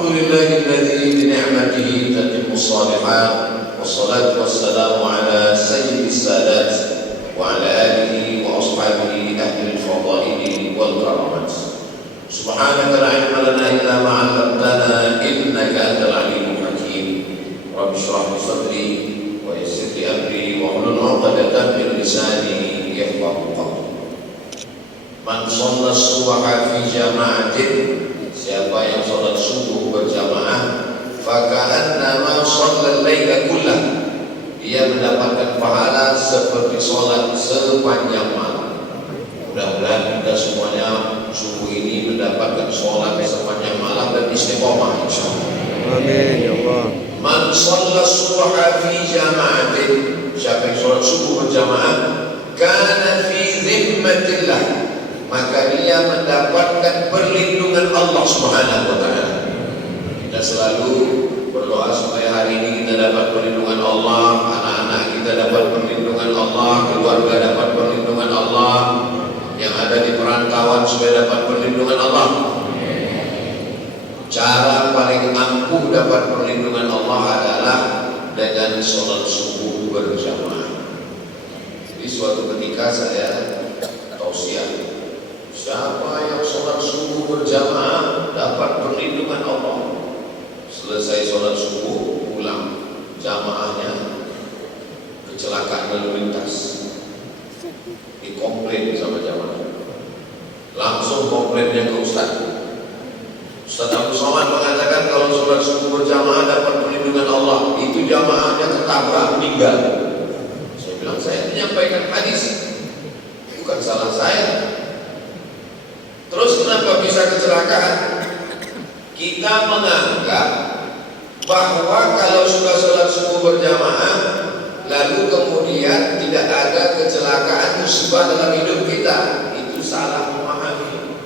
الحمد لله الذي بنعمته تتم الصالحات والصلاة والسلام على سيد السادات وعلى آله وأصحابه أهل الفضائل والكرامات. سبحانك لا علم لنا إلا ما علمتنا إنك أنت العليم الحكيم. رب اشرح لي صدري ويسر لي أمري واحلل عقدة من لساني يفقهوا قولي. Man sholat subha fi jama'atin, siapa yang sholat subuh berjamaah, faka'annama shallal laila kullah, dia mendapatkan pahala seperti sholat sepanjang malam. Mudah-mudahan kita semuanya subuh ini mendapatkan sholat sepanjang malam dan istiqomah insyaallah. Amin ya Allah. Man sholat subha fi jama'atin, siapa yang sholat subuh berjamaah, kana fi zimmatillah, maka dia mendapatkan perlindungan Allah Subhanahu wa ta'ala. Kita selalu berdoa supaya hari ini kita dapat perlindungan Allah, anak-anak kita dapat perlindungan Allah, keluarga dapat perlindungan Allah, yang ada di perantauan supaya dapat perlindungan Allah. Cara paling ampuh dapat perlindungan Allah adalah dengan sholat subuh berjamaah. Jadi suatu ketika saya tausiah, siapa yang sholat subuh berjamaah dapat perlindungan Allah. Selesai sholat subuh, pulang jamaahnya kecelakaan lalu lintas, dikomplain sama jamaah. Langsung komplainnya ke Ustaz. Ustaz Abu Somad mengatakan kalau sholat subuh berjamaah dapat perlindungan Allah, itu jamaahnya ketabrak meninggal. Saya bilang, saya menyampaikan hadis, bukan salah saya. Terus kenapa bisa kecelakaan? Kita menganggap bahwa kalau sudah sholat subuh berjamaah lalu kemudian tidak ada kecelakaan musibah dalam hidup kita, itu salah memahami.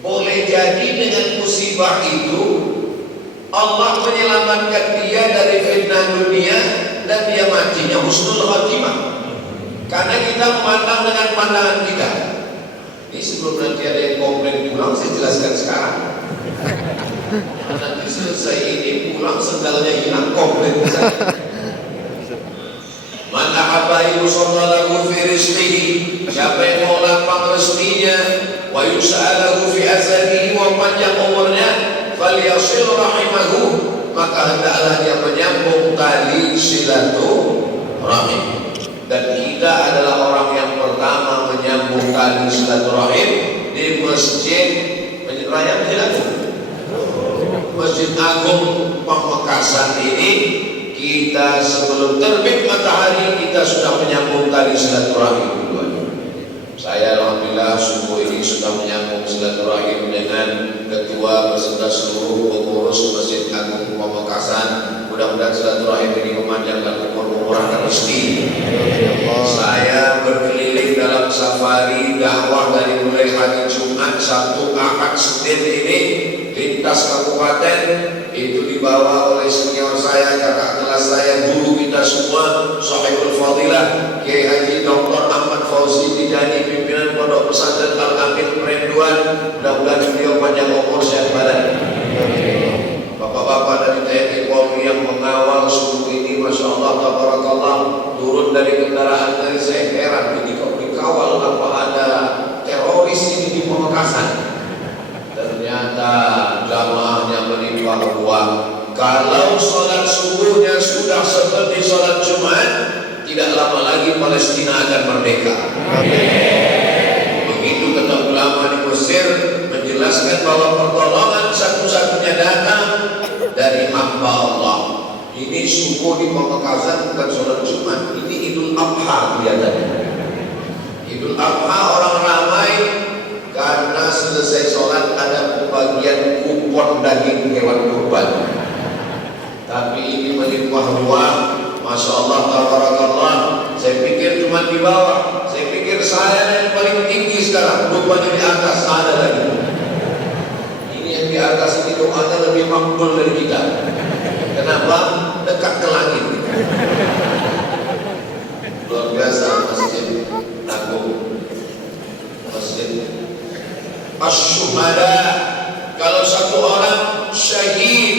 Boleh jadi dengan musibah itu Allah menyelamatkan dia dari fitnah dunia dan dia matinya husnul khatimah, karena kita memandang dengan pandangan kita. Ini sebelum nanti ada yang komplain pulang, saya jelaskan sekarang. Nanti selesai ini pulang sendalnya hilang, komplain saya. Man ahabba yusallahu fi rizqihi, siapa yang mau lapang rezekinya, wa yus'alahu fi azalihi, wa panjang umurnya, falyasil rahimahu, maka hendaklah dia menyambung tali silaturahim. Dan kita adalah orang yang pertama menyambung tali silaturahim di Masjid Raya Masjid Agung Pamekasan ini. Kita sebelum terbit matahari kita sudah menyambung tali silaturahim. Saya alhamdulillah subuh ini sudah menyambung silaturahim dengan ketua beserta seluruh pengurus Masjid Agung Pamekasan. Mudah-mudahan silaturahim ini memanjangkan umur, memurahkan rezeki. Saya berkeliling dalam safari dakwah dari mulai hari Jumat, Sabtu, Ahad, Senin ini lintas kabupaten, itu dibawa oleh senior saya, kakak kelas saya, guru kita semua, Sahibul Fadilah Kiai Haji Dr. Ahmad Fauzi Tijani, pimpinan Pondok Pesantren Al-Amin Perenduan. Mudah-mudahan beliau panjang umur, sehat badan. Bapak-bapak dari TNI Polri yang mengawal subuh ini, Masya Allah, tabarakallah, turun dari kendaraan dari saya heran, ini kok dikawal, apa ada teroris ini di Pamekasan? Ternyata jamaahnya melimpah ruah. Kalau sholat subuhnya sudah seperti sholat Jumat, tidak lama lagi Palestina akan merdeka. Begitu kata ulama di Mesir menjelaskan bahwa pertolongan satu-satunya datang dari hamba Allah. Ini subuh di Pamekasan bukan sholat Jumat, ini Idul Adha kelihatannya. Idul Adha orang ramai karena selesai sholat ada pembagian kupon daging hewan kurban. Tapi ini melimpah ruah, Masya Allah, tabarakallah. Saya pikir cuma di bawah, saya pikir saya yang paling tinggi sekarang, rupanya di atas ada lagi. Ini yang di atas ini doanya lebih makbul dari kita. Kenapa? Dekat ke langit. Luar biasa Masjid Agung, Masjid Asy-Syuhada Kalau satu orang syahid,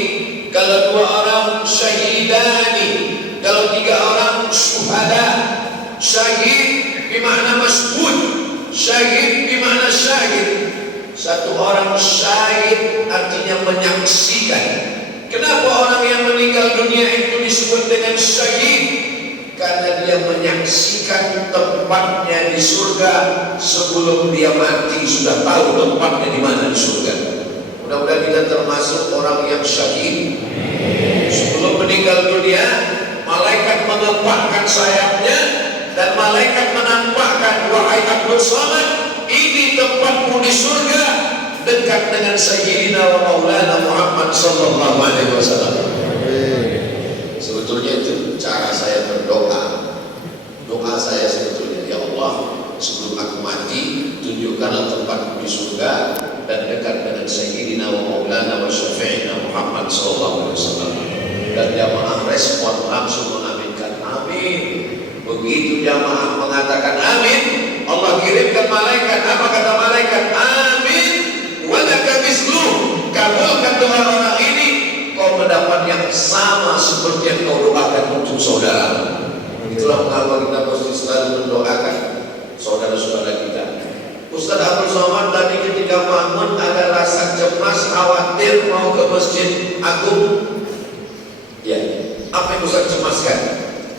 kalau dua orang syahidani, kalau tiga orang syuhada. Syahid bermakna masbud, syahid bermakna syahid. Satu orang syahid artinya menyaksikan. Kenapa orang yang meninggal dunia itu disebut dengan syahid? Karena dia menyaksikan tempatnya di surga sebelum dia mati, sudah tahu tempatnya di mana di surga. Mudah-mudahan kita termasuk orang yang syahid. Sebelum meninggal dunia, malaikat mengepakkan sayapnya dan malaikat menampakkan, wahai Abdul Samad, ini tempatmu di surga, dekat dengan Sayyidina wa Maulana Muhammad sallallahu alaihi wasallam. Sebetulnya itu cara saya berdoa. Doa saya sebetulnya, ya Allah, sebelum aku mati, tunjukkanlah tempatku di surga dan dekat dengan Sayyidina wa Maulana wa Syafi'ina Muhammad sallallahu alaihi wasallam. Dan jamaah respon langsung mengaminkan amin. Begitu jamaah mengatakan amin, Allah kirimkan malaikat. Apa kata malaikat? Amin wa laka misluh. Kabulkan doa orang ini, kau mendapat yang sama seperti yang kau doakan untuk saudara. Itulah mengapa kita mesti selalu mendoakan saudara-saudara kita. Ustaz Abdul Somad tadi ketika bangun ada rasa cemas, khawatir mau ke Masjid Agung. Ya, apa yang Ustaz cemaskan?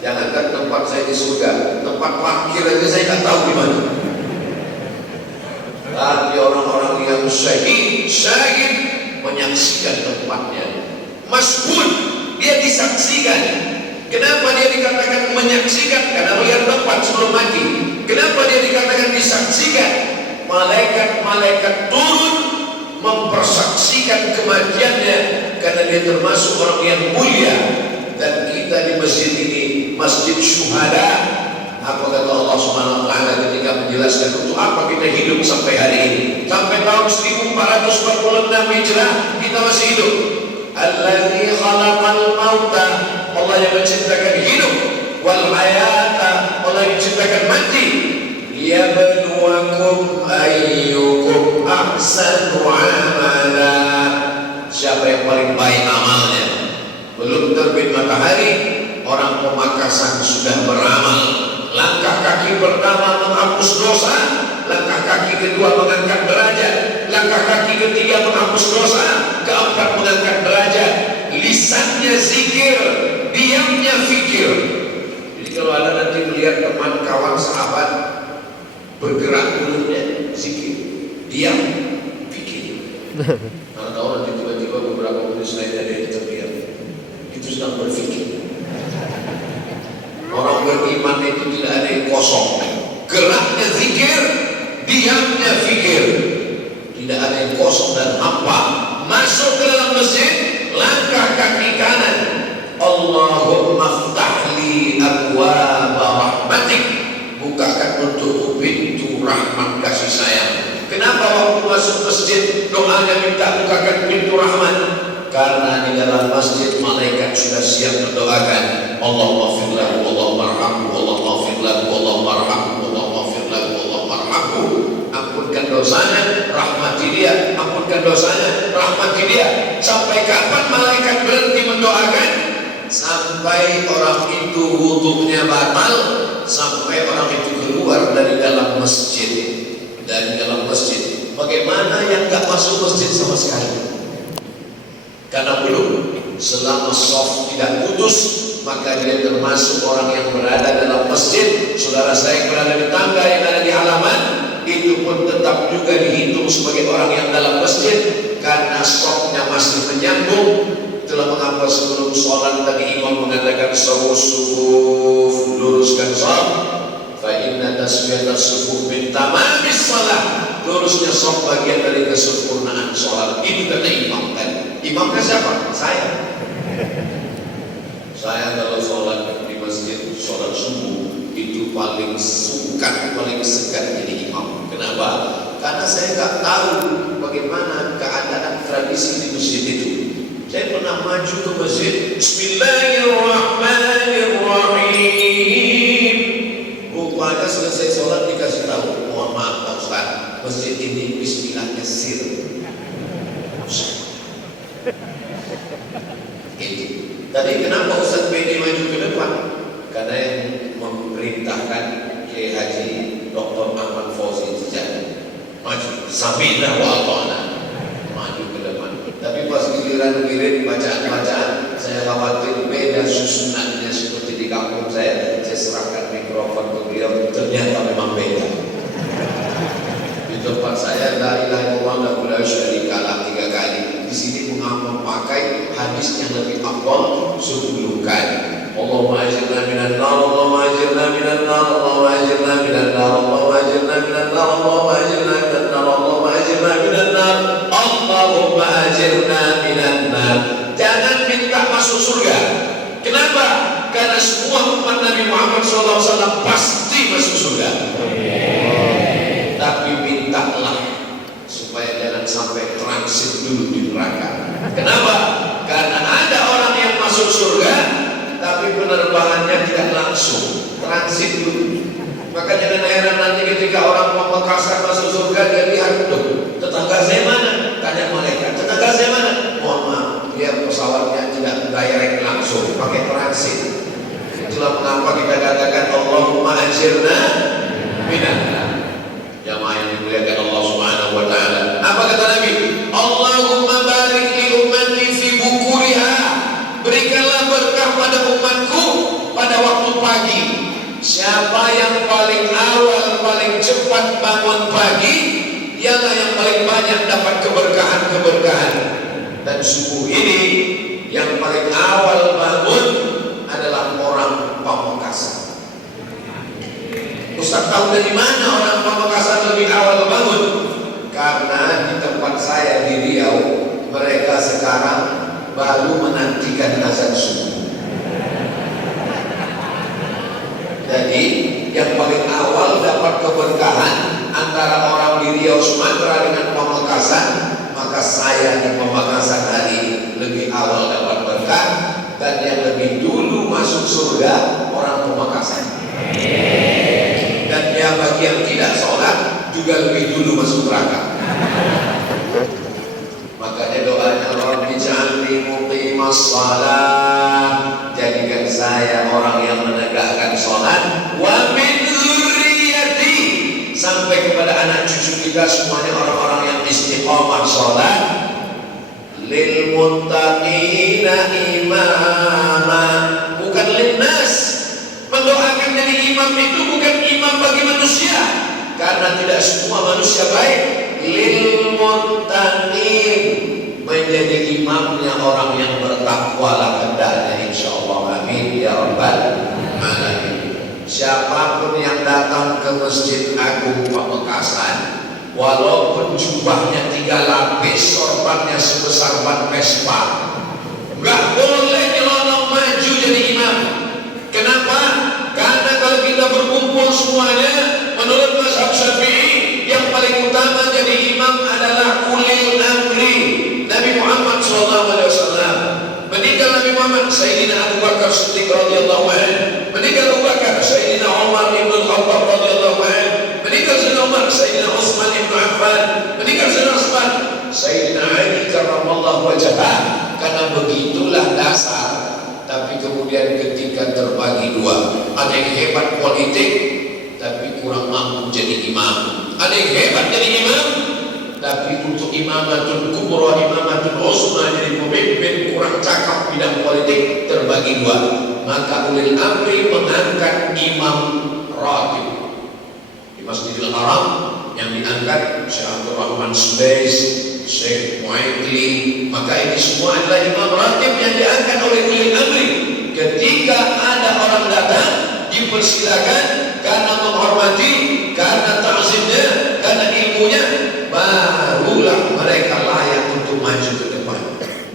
Jangankan tempat saya di surga, tempat parkir aja saya nggak tahu di mana. Tapi orang-orang yang syahid menyaksikan tempatnya. Masbud, dia disaksikan. Kenapa dia dikatakan menyaksikan? Karena melihat tempat sebelum mati. Kenapa dia dikatakan disaksikan? Malaikat-malaikat turun mempersaksikan kematiannya, karena dia termasuk orang yang mulia. Dan kita di masjid ini masjid syuhada. Apa kata Allah Subhanahu wa taala ketika menjelaskan untuk apa kita hidup sampai hari ini? Sampai tahun 1446 Hijrah kita masih hidup. Allazi khalaqal mauta, Allah yang menciptakan hidup, wal hayata, Allah yang menciptakan mati. Liyabluwakum ayyukum ahsanu amala. Siapa yang paling baik amalnya? Belum terbit matahari, orang Pemakasan sudah beramal. Langkah kaki pertama menghapus dosa, langkah kaki kedua mengangkat derajat, langkah kaki ketiga menghapus dosa, keempat mengangkat derajat. Lisannya zikir, diamnya fikir. Jadi kalau ada nanti melihat teman, kawan, sahabat bergerak mulutnya zikir, diam, fikir. Mana tahu nanti tiba-tiba beberapa menit setelah dia terdiam, itu sedang berfikir. Orang beriman itu tidak ada yang kosong. Geraknya zikir, diamnya fikir. Tidak ada yang kosong dan hampa. Masuk ke dalam masjid, langkah kaki kanan, Allahumma ftahli abwaaba rahmatik, bukakan untukku pintu rahmat kasih sayang. Kenapa waktu masuk masjid doanya minta bukakan pintu rahmat? Karena di dalam masjid malaikat sudah siap mendoakan, Allahumma fir lahu, Allahumma arhamhu, Allahumma fir lahu, Allahumma arhamhu, Allahumma fir lahu, Allahumma arhamhu. Ampunkan dosanya, rahmati dia. Ampunkan dosanya, rahmati dia. Sampai kapan malaikat berhenti mendoakan? Sampai orang itu wudunya batal, sampai orang itu keluar dari dalam masjid. Dari dalam masjid. Bagaimana yang gak masuk masjid sama sekali? Karena belum, selama soft tidak putus, maka dia termasuk orang yang berada dalam masjid. Saudara saya yang berada di tangga, yang ada di halaman, itu pun tetap juga dihitung sebagai orang yang dalam masjid, karena softnya masih menyambung. Itulah mengapa sebelum sholat tadi imam mengatakan sufuf, luruskan soft. Fa inna tasbihatas sufuf min tamamis shalah. Lurusnya soft bagian dari kesempurnaan sholat. Itu kata imam tadi. Imamnya siapa? Saya. Saya kalau sholat di masjid, sholat subuh itu paling suka, paling segan jadi imam. Kenapa? Karena saya nggak tahu bagaimana keadaan tradisi di masjid itu. Saya pernah maju ke masjid, Bismillahirrahmanirrahim. Rupanya selesai sholat dikasih tahu, mohon maaf Pak Ustaz, masjid ini Bismillahnya sir. Itu. Tadi kenapa Ustaz Beni maju ke depan? Karena yang memerintahkan Kiai Haji Dr. Ahmad Fauzi Tijani maju, samina wa ata'na, maju ke depan. Tapi pas giliran kirim bacaan-bacaan, saya khawatir beda susunannya seperti di kampung saya serahkan mikrofon ke beliau, ternyata memang beda. Di tempat saya la ilaha illallah wa la syarika lah 3 kali. Di sini memakai hadis yang lebih afdal 10 kali. Allahumma ajirna minan nar, Allahumma ajirna minan nar, Allahumma ajirna minan nar, Allahumma ajirna minan nar, Allahumma ajirna minan nar, Allahumma ajirna minan nar, Allahumma ajirna minan nar. Jangan minta masuk surga. Kenapa? Karena semua umat Nabi Muhammad SAW pasti masuk surga. Tapi mintalah supaya jangan sampai transit dulu di neraka. Kenapa? Karena ada orang yang masuk surga tapi penerbangannya tidak langsung, transit dulu. Maka jangan heran nanti ketika orang Pamekasan masuk surga, dia lihat, tuh tetangga saya mana? Tanya malaikat, tetangga saya mana? Mohon maaf, dia pesawatnya tidak direct langsung, pakai transit. Itulah mengapa kita katakan Allahumma ajirna minan nar. Jamaah yang dimuliakan Allah Subhanahu wa taala. Apa kata Nabi? Allahumma barik li ummati fi bukuriha. Berikanlah berkah pada umatku pada waktu pagi. Siapa yang paling awal, paling cepat bangun pagi, dialah yang paling banyak dapat keberkahan-keberkahan. Dan subuh ini yang paling awal bangun adalah orang Pamekasan. Ustaz tahu dari mana orang Pamekasan lebih awal bangun? Karena di tempat saya di Riau, mereka sekarang baru menantikan azan subuh. Jadi yang paling awal dapat keberkahan antara orang di Riau Sumatera dengan Pamekasan, maka saya di Pamekasan hari lebih awal dapat berkah, dan yang lebih dulu masuk surga orang Pamekasan. Dan ya bagi yang tidak sholat juga lebih dulu masuk neraka. Makanya doanya Rabbi ja'alni muqimas shalah, jadikan saya orang yang menegakkan sholat, wa min dzurriyyati, sampai kepada anak cucu kita semuanya orang-orang yang istiqomah sholat, lil muttaqina imama, bukan linnas. Mendoakan jadi imam itu bukan imam bagi manusia, karena tidak semua manusia baik. Lil muttaqin, menjadi imamnya orang yang bertakwa lah hendaknya, insyaallah. Amin ya rabbal alamin. Siapapun yang datang ke Masjid Agung Pamekasan, walaupun jubahnya 3 lapis, sorbannya sebesar ban Vespa, nggak boleh nyelonong maju jadi imam. Kenapa? Karena kalau kita berkumpul semuanya, menurut mazhab Syafi'i, yang paling utama jadi imam adalah ulil amri. Nabi Muhammad SAW meninggal, Nabi Muhammad Sayyidina Abu Bakar Siddiq radhiyallahu anhu, meninggal Abu Bakar Sayyidina Umar ibn Khattab radhiyallahu anhu, meninggal Sayyidina Umar Sayyidina Utsman ibn Affan, meninggal Sayyidina Utsman Sayyidina Ali karramallahu wajhah. Karena begitulah dasar. Tapi kemudian ketika terbagi dua, ada yang hebat politik tapi kurang mampu jadi imam, ada yang hebat jadi imam tapi untuk imamatul kubra, imamatul usma, jadi pemimpin kurang cakap bidang politik, terbagi dua. Maka ulil amri mengangkat imam ratib di Masjidil Haram, yang diangkat Syekh Abdul Rahman Sudais, Syekh Muaikli. Maka ini semua adalah imam ratib yang diangkat oleh ulil amri. Ketika ada orang datang, dipersilakan karena menghormati, karena ta'zimnya, karena ilmunya, barulah mereka layak untuk maju ke depan.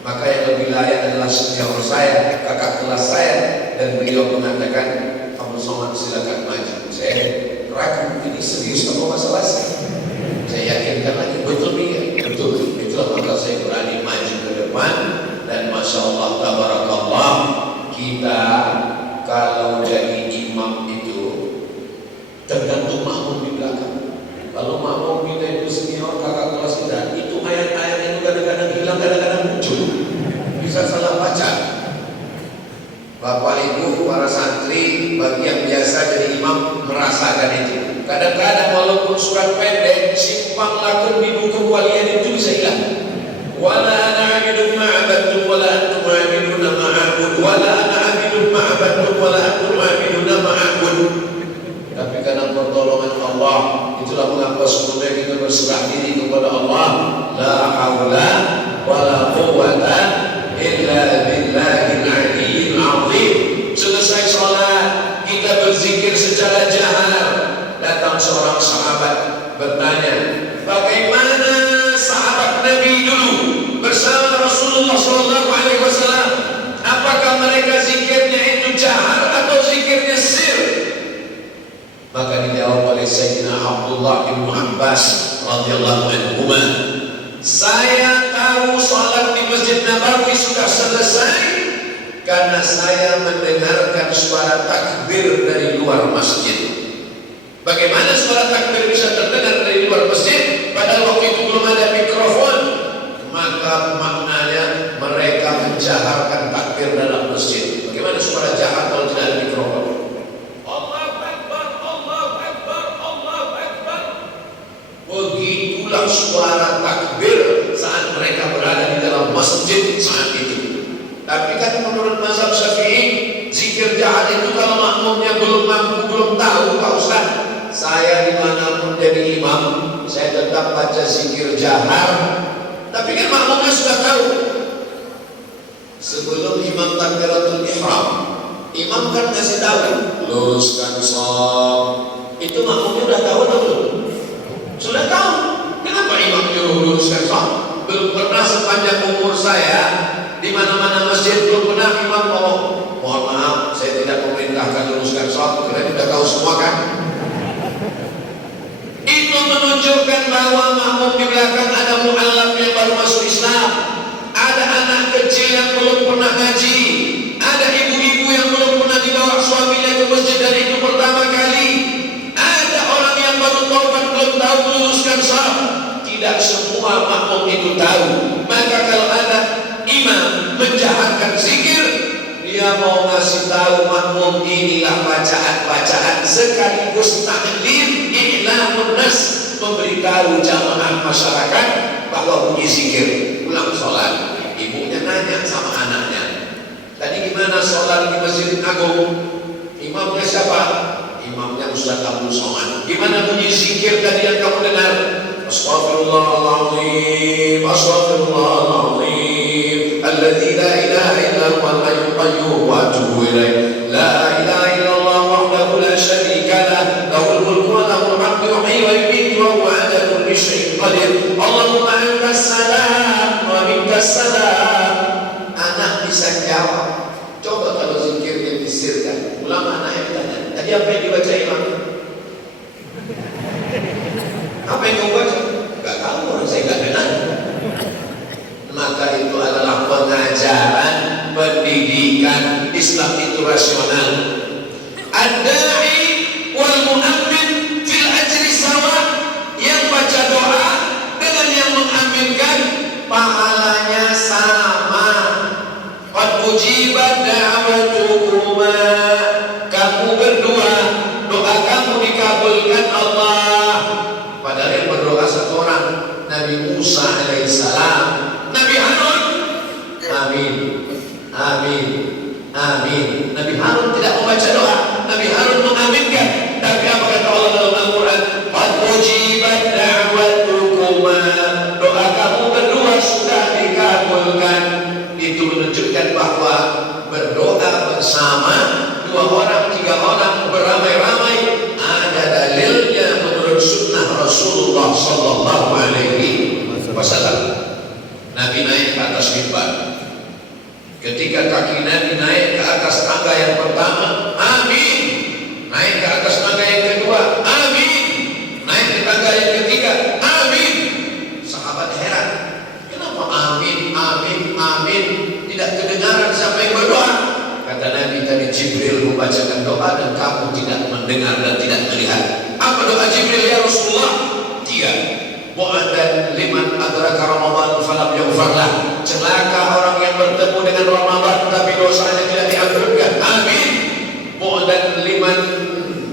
Maka yang lebih layak adalah senior saya, kakak kelas saya, dan beliau mengatakan, kamu Somad silakan maju. Saya ragu, ini serius apa masalah saya? Saya yakinkan lagi, betul nih, betul. Itulah maka saya berani maju ke depan. Dan Masya Allah, tabarakallah, kita kalau jadi imam itu tergantung makmum di belakang. Kalau makmum kita itu senior, kakak kelas kita, itu ayat-ayat itu kadang-kadang hilang. bisa salah baca. Bapak Ibu para santri bagi yang biasa jadi imam merasakan itu. Kadang-kadang walaupun surat pendek simpang lakon di buku walian itu bisa hilang. Wala ana abidun ma'abadtum wala antum abiduna ma'abud wala ana abidun ma'abadtum wala antum abiduna ma'abud. Tapi karena pertolongan Allah, itulah mengapa sebenarnya kita berserah diri kepada Allah. La haula wala quwwata illa billahil aliyyil azim. Selesai sholat kita berzikir secara jahar. Datang seorang sahabat bertanya, bagaimana sahabat Nabi dulu bersama Rasulullah SAW? Apakah mereka zikirnya itu jahar atau zikirnya sir? Maka dijawab oleh Sayyidina Abdullah bin Abbas radhiyallahu anhuma, saya tahu salat di Masjid Nabawi sudah selesai karena saya mendengarkan suara takbir dari luar masjid. Bagaimana suara takbir bisa terdengar dari luar masjid padahal waktu itu belum ada mikrofon? Maka maknanya mereka menjaharkan takbir dalam masjid. Bagaimana suara jahar kalau tidak ada mikrofon? Allahu Akbar, Allahu Akbar, Allahu Akbar. Begitulah suara takbir saat mereka berada di dalam masjid saat itu. Tapi kan menurut mazhab Syafi'i, zikir jahar itu kalau makmumnya belum mampu, belum tahu, Pak Ustaz, saya dimanapun jadi imam, saya tetap baca zikir jahar. Tapi kan makmumnya sudah tahu. Sebelum imam takbiratul ihram, imam kan kasih tahu, luruskan shaf. Itu makmumnya sudah tahu atau belum? Sudah tahu. Kenapa imam nyuruh luruskan shaf? Belum pernah sepanjang umur saya di mana-mana masjid belum pernah imam ngomong, mohon maaf, saya tidak memerintahkan luruskan shaf. Kalian sudah tahu semua kan? Itu menunjukkan bahwa makmum di belakang ada mu'allam yang baru masuk Islam, ada anak kecil yang belum pernah ngaji, ada ibu-ibu yang belum pernah dibawa suaminya ke masjid dan itu pertama kali, ada orang yang baru taubat belum tahu meluruskan shaf. Tidak semua makmum itu tahu. Maka kalau ada imam menjaharkan zikir, dia mau ngasih tahu makmum inilah bacaan-bacaan sekaligus taklim, i'lamun nas, memberitahu jamaah masyarakat bahwa bunyi zikir pulang sholat. Ibunya nanya sama anaknya, tadi gimana sholat di Masjid Agung? Imamnya siapa? Imamnya Ustaz Abdul Somad. Gimana bunyi zikir tadi yang kamu dengar? Astaghfirullahaladzim, astaghfirullahaladzim, alladzi la ilaha illa huwal hayyul qayyum wa atubu ilaih, la ilaha illallah wahdahu la syarika lah, lahul mulku wa lahul hamdu yuhyi wa yumiitu wa huwa ala kulli syai'in qadir. Allahumma antas salam wa minkas salam. Anak bisa jawab. Coba kalau zikirnya disirkan. Ulama anaknya tanya, tadi apa yang dibaca imam? Apa yang kamu baca? Gak tahu, orang saya gak dengar. Maka itu adalah pengajaran pendidikan Islam itu rasional. Ad-da'i wal mu'ammin fil ajri sawa. Yang baca doa dengan yang mengaminkan pahalanya sama. Qad ujibat da'watukuma. Kamu berdua, doa kamu dikabulkan Allah. Padahal yang berdoa satu orang, Nabi Musa alaihissalam, Nabi Harun, amin, amin, amin. Nabi Harun tidak membaca doa, Nabi Harun mengaminkan. Tapi apa kata Allah dalam Al-Quran? Qad ujibat da'watukuma. Doa kamu berdua sudah dikabulkan. Itu menunjukkan bahwa berdoa bersama, dua orang, tiga orang, beramai-ramai, ada dalilnya menurut sunnah Rasulullah sallallahu alaihi wasallam. Nabi naik ke atas mimbar. Ketika kaki Nabi naik ke atas tangga yang pertama, amin. Naik ke atas tangga yang kedua, amin. Naik ke tangga yang ketiga, amin. Sahabat heran, kenapa amin, amin, amin? Tidak kedengaran siapa yang berdoa. Kata Nabi, tadi Jibril membacakan doa dan kamu tidak mendengar dan tidak melihat. Apa doa Jibril ya Rasulullah? 3. Mu'addan liman adraka Ramadan falam yaghfirlah. celaka orang yang bertemu dengan Ramadan tapi dosanya tidak diampunkan. Amin. Bu'dan liman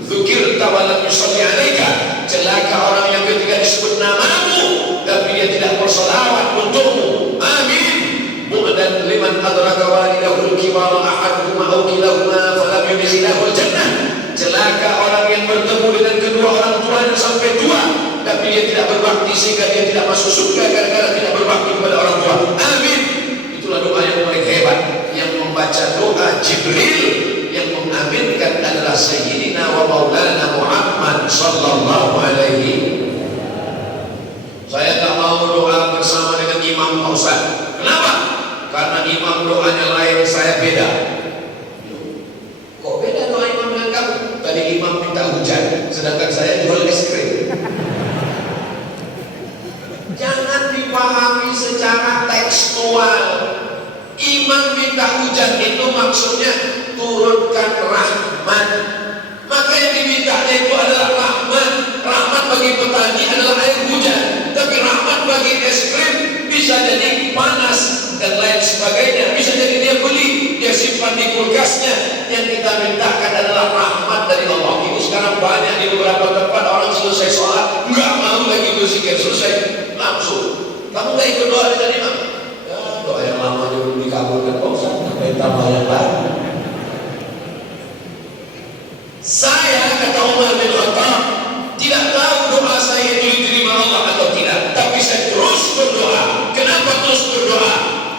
dzukirta wa lam yusalli 'alaika, celaka orang yang ketika disebut namamu tapi dia tidak berselawat untukmu. Amin. Bu'dan liman adraka walidahul kibara ahaduhuma aw kilahuma falam yudkhilahul jannah, celaka orang yang bertemu dengan kedua orang tuanya sampai tua tapi dia tidak berbakti sehingga dia tidak masuk surga gara-gara tidak berbakti kepada orang tua. Amin. Itulah doa yang paling hebat. Yang membaca doa Jibril, yang mengaminkan adalah Sayyidina wa Maulana Muhammad sallallahu alaihi. Saya tak mau doa bersama dengan imam Pak Ustaz. Kenapa? Karena imam doanya lain, saya beda. Kok beda doa imam dengan kamu? Tadi imam minta hujan, sedangkan saya jual es krim. Jangan dipahami secara tekstual. Imam minta hujan itu maksudnya turunkan rahmat. Maka yang dimintanya itu adalah rahmat. Rahmat bagi petani adalah air hujan, tapi rahmat bagi es krim bisa jadi panas dan lain sebagainya. Bisa jadi dia beli, dia simpan di kulkasnya. Yang kita mintakan adalah rahmat dari Allah. Ini sekarang banyak di beberapa tempat orang selesai sholat nggak mau lagi berzikir, selesai langsung. Kamu nggak ikut doa dari imam? Ya, doa yang lama belum dikabulkan. Kok usah minta yang baru? Saya, kata Umar bin Khattab, tidak tahu doa saya itu diterima Allah atau tidak, tapi saya terus berdoa. Kenapa terus berdoa?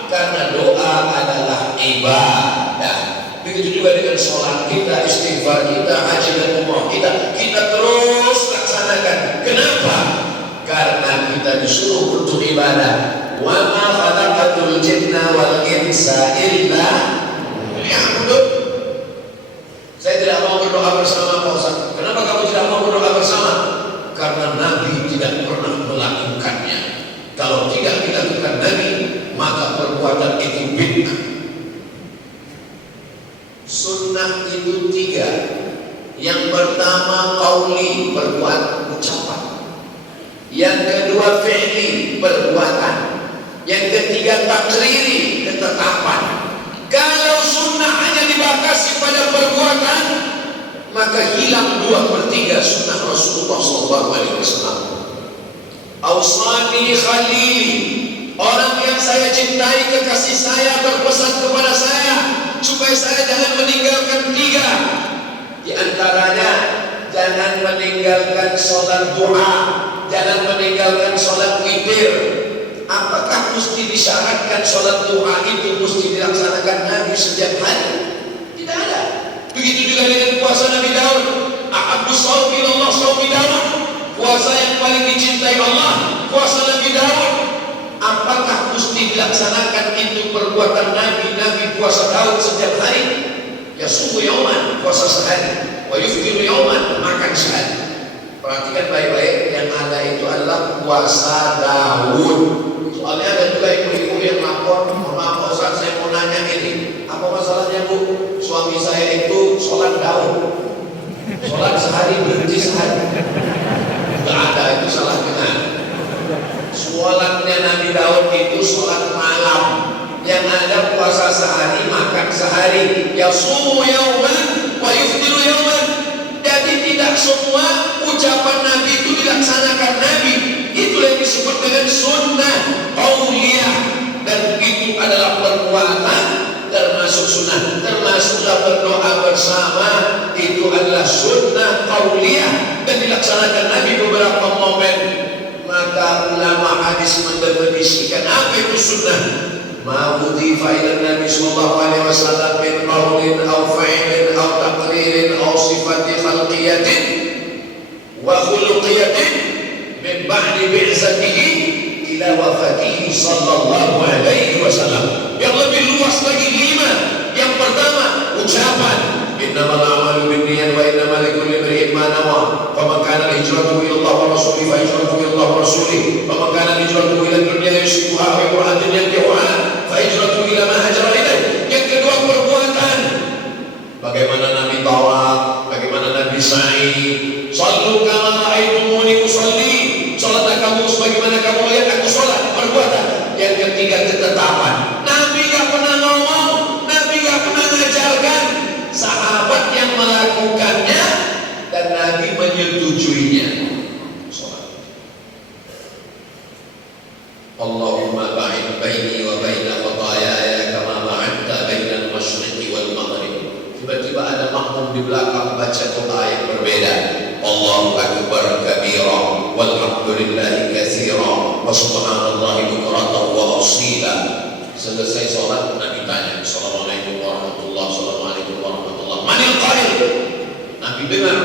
Karena doa adalah ibadah. Begitu juga dengan sholat kita, istighfar kita, haji dan umrah kita terus laksanakan. Kenapa? Karena kita disuruh untuk ibadah. Wa ma khalaqatul jinna wal insa illa liya'budun. Saya tidak mau berdoa bersama Pak Ustaz. Kenapa kamu tidak mau berdoa bersama? Karena Nabi tidak pernah melakukannya. Kalau tidak dilakukan Nabi, maka perbuatan itu bid'ah. Sunnah itu 3. Yang pertama qauli, perbuatan, ucapan. Yang kedua fi'li, perbuatan. Yang ketiga takriri, ketetapan. Kalau sunnah hanya dibatasi pada perbuatan, maka hilang 2/3 sunnah Rasulullah SAW. Ausani khalili, orang yang saya cintai, kekasih saya berpesan kepada saya supaya saya jangan meninggalkan 3. Di antaranya, jangan meninggalkan sholat duha, jangan meninggalkan sholat witir. Apakah mesti disyaratkan sholat duha itu mesti dilaksanakan Nabi setiap hari? Tidak ada. Begitu juga dengan puasa Nabi Daud. Ahabbus shaumi ilallah shaumi Daud. Puasa yang paling dicintai Allah, puasa Nabi Daud. Apakah mesti dilaksanakan itu perbuatan Nabi? Nabi puasa Daud setiap hari. Ya subuh yauman, puasa sehari. Wa yuftiru yauman, makan sehari. Perhatikan baik-baik, yang ada itu adalah puasa Daud. Soalnya ada juga ibu-ibu yang lapor, maaf Pak Ustaz, saya mau nanya ini, apa masalahnya Bu? Suami saya itu sholat Daud, sholat sehari, berhenti sehari. Gak ada, itu salah dengar. Sholatnya Nabi Daud itu sholat malam. Yang ada puasa sehari, makan sehari. Yasumu yauman wa yuftiru yauman. Jadi tidak semua ucapan Nabi itu dilaksanakan Nabi. Itulah yang disebut dengan sunnah qauliyah. Dan itu adalah perbuatan termasuk sunnah. Termasuklah berdoa bersama, itu adalah sunnah qauliyah dan dilaksanakan Nabi beberapa momen. Maka ulama hadis mendefinisikan apa itu sunnah. Ma udhifa ila Nabi sallallahu alaihi wasallam min qaulin aw fi'lin aw taqririn aw sifati khalqiyatin wa khuluqiyatin min ba'di bi'zatihi ila wafatihi sallallahu alaihi wasallam. Yang lebih luas lagi 5. Yang pertama ucapan, innamal a'malu binniyat wa innamal likulli imri'in ma nawa. Faman kana hijratuhu ila Allah wa rasulihi fa hijratuhu ila Allah wa rasulihi. Faman kana hijratuhu ila dunya yusibuha wa imra'atin yankihuha fa hijratuhu ila ma hajara ilaih. Yang kedua perbuatan. Bagaimana Nabi tawaf, bagaimana Nabi sa'i. Sallu kama ra'aitumuni usalli. Salatlah kamu sebagaimana kamu lihat aku salat. Perbuatan. Yang ketiga ketetapan. Nabi gak pernah ngomong, Nabi gak pernah mengajarkan, sahabat yang melakukannya dan Nabi menyetujuinya. Allahumma ba'id baini wa baina khataaya kama ba'adta bainal masyriqi wal maghrib. Tiba-tiba ada makmum di belakang baca doa yang berbeda. Allahu akbar kabira walhamdulillahi katsira wa subhanallahi bukratan wa asila. Selesai sholat Nabi tanya, Assalamualaikum warahmatullahi wabarakatuh. Manil qail? Nabi dengar.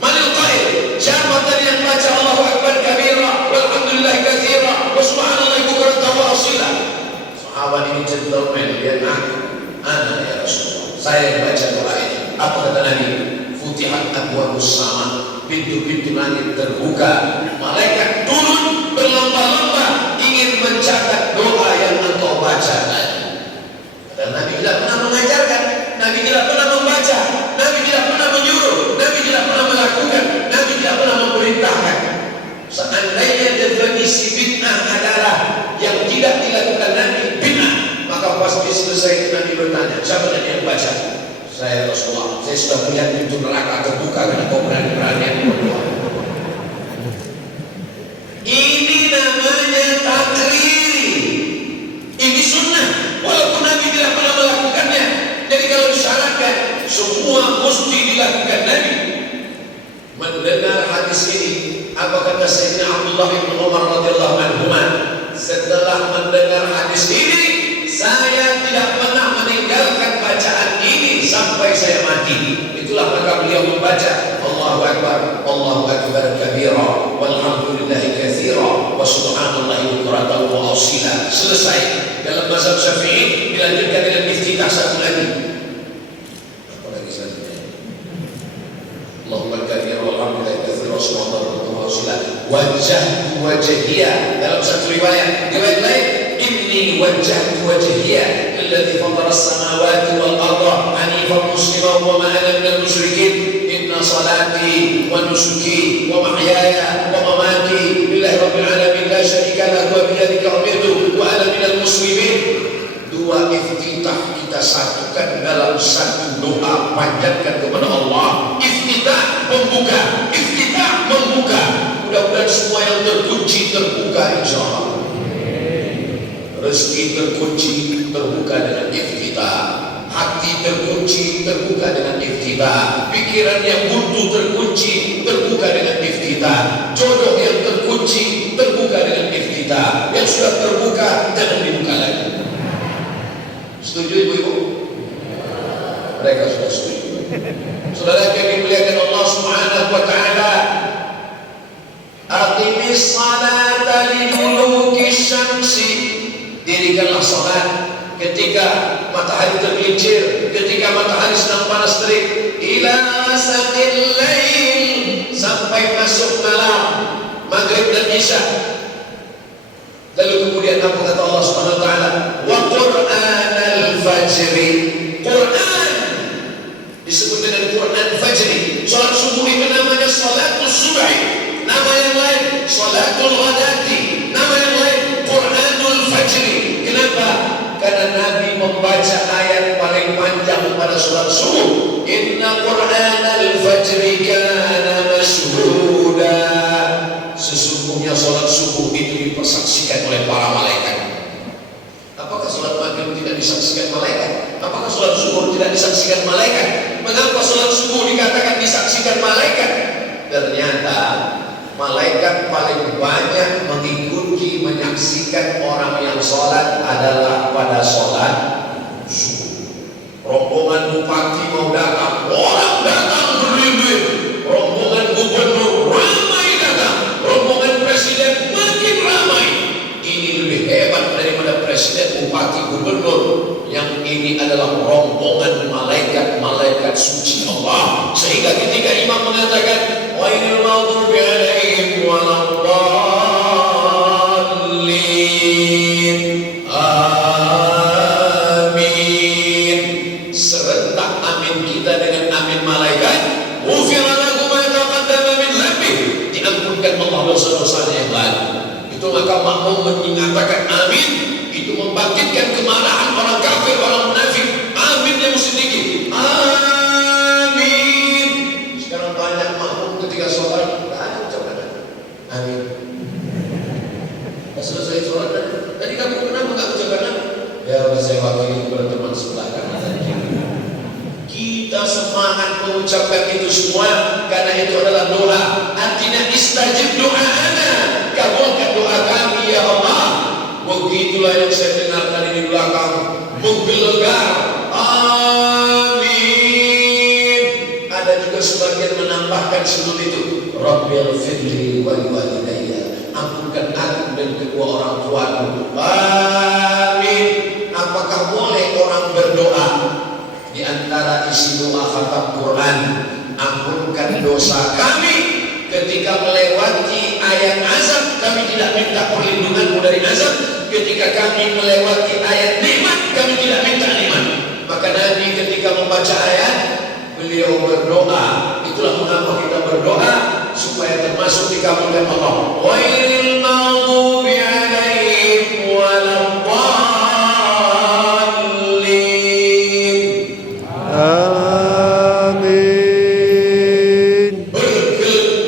Manil qail? Siapa tadi yang baca Allahu akbar kabira walhamdulillahi katsira wa subhanallahi bukratan wa asila? Sahabat ini gentleman, dia ana ya Rasulullah, saya yang baca doa ini. Apa kata Nabi? Futihat abwabus sama, pintu-pintu langit terbuka, malaikat turun berlomba-lomba ingin mencatat doa yang engkau baca tadi. Dan Nabi tidak pernah mengajarkan, Nabi tidak pernah membaca, Nabi tidak pernah menyuruh, Nabi tidak pernah melakukan, Nabi tidak pernah memerintahkan. Seandainya definisi bid'ah adalah yang tidak dilakukan Nabi bid'ah, maka pasti selesai Nabi bertanya, siapa tadi yang baca? Saya Rasulullah, saya sudah melihat pintu neraka terbuka karena kau berani-berani berdoa. Ini namanya takriri. Ini sunnah, walaupun Nabi tidak pernah melakukannya. Jadi kalau disyaratkan semua mesti dilakukan Nabi. Mendengar hadis ini, apa kata Sayyidina Abdullah bin Umar radhiyallahu anhu? Setelah mendengar hadis ini, saya tidak pernah meninggalkan bacaan ini sampai saya mati. Itulah maka beliau membaca Allahu akbar, Allahu akbar kabira walhamdulillahi katsira wa subhanallahi bukratan wa asila. Selesai. Dalam mazhab Syafi'i dilanjutkan dengan iftitah satu lagi. Apa lagi selanjutnya? Allahu akbar walhamdulillahi katsira wa subhanallahi wa asila. Wajhtu wajhiya. Dalam satu riwayat lain, inni wajjahtu wajhiya alladhi fatara as-samawati wal arda hanifan musliman wa ma ana minal musyrikin. Inna salati wa nusuki wa mahyaya wa mamati lillahi rabbil alamin la syarika lahu wa biyadika umirtu wa ana minal muslimin. Dua iftitah kita satukan dalam satu doa, panjatkan kepada Allah. Iftitah membuka, iftitah membuka. Mudah-mudahan semua yang terkunci terbuka insyaallah. Rezeki terkunci terbuka dengan iftitah, hati terkunci terbuka dengan iftitah, pikiran yang buntu terkunci terbuka dengan iftitah, jodoh yang terkunci terbuka dengan iftitah, yang sudah terbuka jangan dibuka lagi. Setuju ibu-ibu? Mereka sudah setuju. Saudara yang dimuliakan Allah Subhanahu wa taala, aqimis salata liduluki syamsi. Dirikanlah salat ketika matahari tergelincir, ketika matahari sedang panas terik, ila ghasaqil lail, sampai masuk malam, maghrib dan isya. Lalu kemudian apa kata Allah Subhanahu wa taala? Wa qur'anal fajri. Quran disebut dengan Quran fajri. Salat subuh itu namanya salatus subhi. Nama yang lain salatul ghadati. Nama yang lain Quranul fajri. Kenapa? Karena Nabi membaca ayat paling panjang pada salat subuh. Inna Quranal fajri kana mashhuda. Sesungguhnya salat subuh itu dipersaksikan oleh para malaikat. Apakah salat maghrib tidak disaksikan malaikat? Apakah salat subuh tidak disaksikan malaikat? Mengapa salat subuh dikatakan disaksikan malaikat? Ternyata malaikat paling banyak mengikuti, menyaksikan orang yang sholat adalah pada sholat subuh. Rombongan bupati mau datang, orang datang beribu. Rombongan gubernur ramai datang, rombongan presiden makin ramai. Ini lebih hebat daripada presiden, bupati, gubernur. Yang ini adalah rombongan malaikat suci Allah. Sehingga ketika imam mengatakan ghairil maghdubi alaihim waladdallin, amin, serentak amin kita dengan amin malaikat. Ghufira lahu ma taqaddama min dhanbihi, diampunkan Allah dosa-dosanya yang lalu. Itu maka makmum mengatakan amin, itu membangkitkan kemarahan orang kafir, orang munafik. Aminnya mesti tinggi. Amin. Sekarang banyak makmum ketika sholat tak ada ucapan amin. Selesai sholat tadi kamu kenapa nggak ucapkan amin? Ya saya wakili kepada teman sebelah kanan dan kiri. Kita semangat mengucapkan itu semua karena itu adalah doa. Artinya istajib doa'ana, kabulkan doa kami ya Allah. Begitulah yang saya dengar tadi di belakang menggelegar amin. Ada juga sebagian menambahkan sebelum itu Rabbil firli wali walidayya, ampunkan aku dan kedua orang tuaku. Amin. Apakah boleh orang berdoa? Di antara isi doa khatam Quran, ampunkan dosa kami ketika melewati ayat azab, kami tidak minta perlindunganmu dari azab. Ketika kami melewati ayat nikmat, kami tidak minta nikmat. Maka Nabi ketika membaca ayat, beliau berdoa. Itulah mengapa kita berdoa, supaya termasuk dikabulkan Allah. Ghairil maghdubi alaihim waladdallin.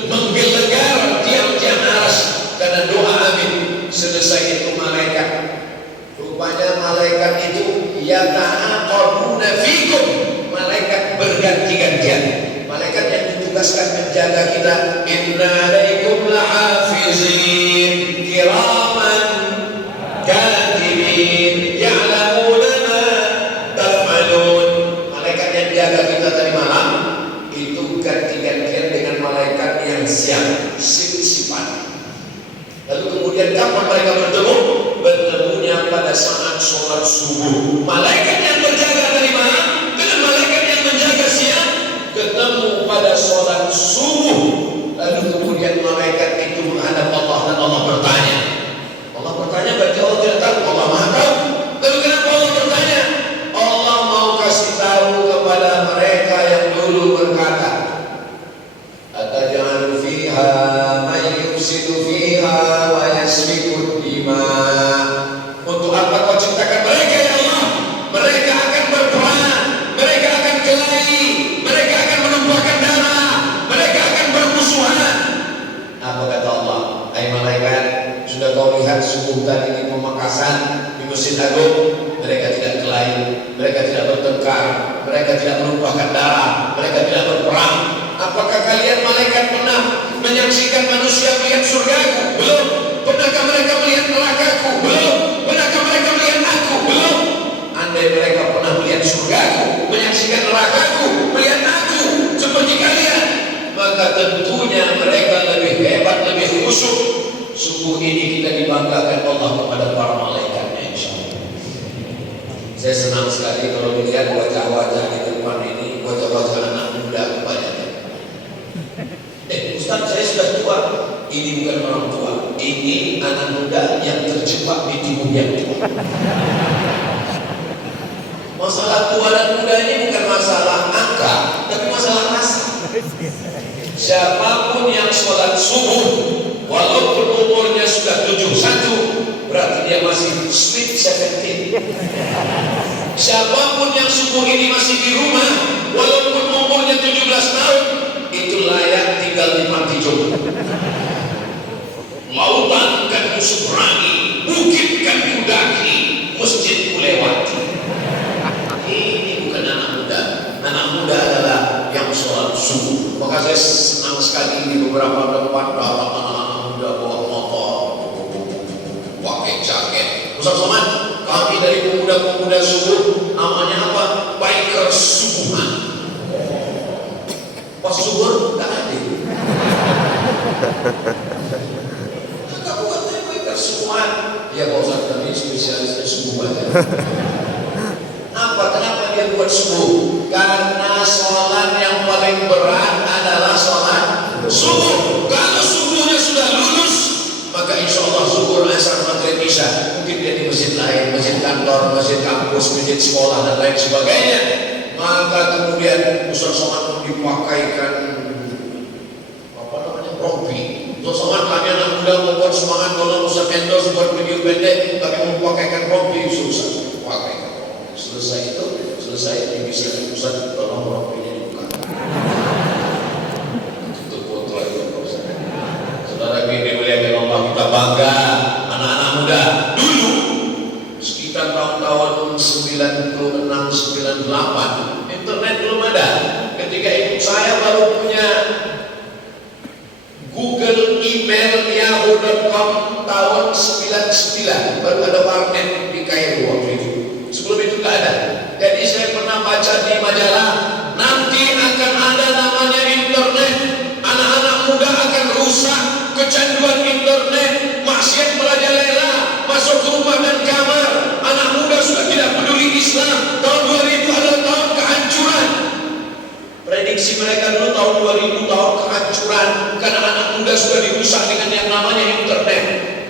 Menggelegar tiang-tiang aras karena doa amin. Selesai itu malaikat, rupanya malaikat itu yata'aqabuna fikum, malaikat berganti-gantian. Malaikat yang ditugaskan menjaga kita. Inna alaikum lahafizin kiraman katibin ya'lamuna ma taf'alun. Malaikat yang jaga kita tadi malam itu ganti-gantian dengan malaikat yang siap sip-sipan. Lalu kemudian kapan mereka bertemu? Bertemunya pada saat sholat subuh. Malaikat yang berjaga tadi malam dengan malaikat yang menjaga siang ketemu pada sholat subuh. Lalu kemudian malaikat itu menghadap Allah dan Allah bertanya. Allah bertanya berarti Allah tidak tahu, Allah Maha tahu. Lalu kenapa Allah bertanya? Allah mau kasih tahu kepada mereka yang dulu berkata, Atajalu fiha may yufsidu fiha wa yasfiku dima. Untuk apa kau ciptakan mereka ya Allah? Mereka akan berperang, mereka akan kelahi, mereka akan menumpahkan darah, mereka akan bermusuhan. Apa kata Allah? Hai malaikat, sudah kau lihat subuh tadi di Pemekasan, di Masjid Agung? Mereka tidak kelahi, mereka tidak bertengkar, mereka tidak menumpahkan darah, mereka tidak berperang. Apakah kalian malaikat pernah menyaksikan manusia melihat surgaku? Belum. Pernahkah mereka melihat nerakaku? Belum. Pernahkah mereka melihat aku? Belum. Andai mereka pernah melihat surgaku, menyaksikan nerakaku, melihat aku seperti kalian, maka tentunya mereka lebih hebat, lebih khusyuk. Subuh ini kita dibanggakan Allah kepada para malaikatnya, insyaallah. Saya senang sekali kalau melihat wajah-wajah di depan ini, wajah-wajah anak muda kebanyakan. Ustaz, saya sudah tua. Ini bukan orang tua, ini anak muda yang terjebak di tubuh yang tua. Masalah tua dan muda ini bukan masalah angka, tapi masalah rasa. Siapapun yang sholat subuh, walaupun umurnya sudah 71, berarti dia masih sweet 17. Siapapun yang subuh ini masih di rumah, walaupun umurnya 17 tahun, itu layak tinggal di panti jompo. Lautan kan kuseberangi, bukit kan kudaki, masjid kulewati. Ini bukan anak muda. Anak muda adalah yang sholat subuh. Maka saya senang sekali di beberapa tempat datang anak-anak muda bawa motor, pakai jaket. Ustaz Somad, kami dari pemuda-pemuda subuh, namanya apa? Biker subuhan. Pas subuh tak ada. Kamu katanya biker subuhan. Ya Pak Ustaz, kami spesialisnya subuh aja. Kenapa dia buat subuh? Karena sholat yang paling berat adalah sholat subuh. Kalau subuhnya sudah lulus, maka insya Allah zuhur, asar, maghrib, isya. Mungkin dia di masjid lain, masjid kantor, masjid kampus, masjid sekolah dan lain sebagainya. Maka kemudian Ustaz Somad dipakaikan rompi. Ustaz Somad, kami anak muda membuat semangat kalau Ustaz endorse buat pakaikan rompi susah. Pakaikan rompi. Selesai bisa Ustaz, tolong rompinya dibuka. Itu foto lagi Ustaz. Saudara gini muliakan Allah, kita bangga anak-anak muda. Dulu sekitar tahun-tahun 96, 98 internet belum ada. Ketika itu saya baru punya Google email yahoo.com tahun 99, baru ada warnet di Kairo waktu itu. Sebelum itu nggak ada. Jadi saya pernah baca di majalah, nanti akan ada namanya internet, anak-anak muda akan rusak, kecanduan internet, maksiat merajalela, masuk ke rumah dan kamar. Anak muda sudah tidak peduli Islam. Tahun 2000 adalah tahun kehancuran. Prediksi mereka dulu tahun 2000 tahun kehancuran, karena anak muda sudah dirusak dengan yang namanya internet.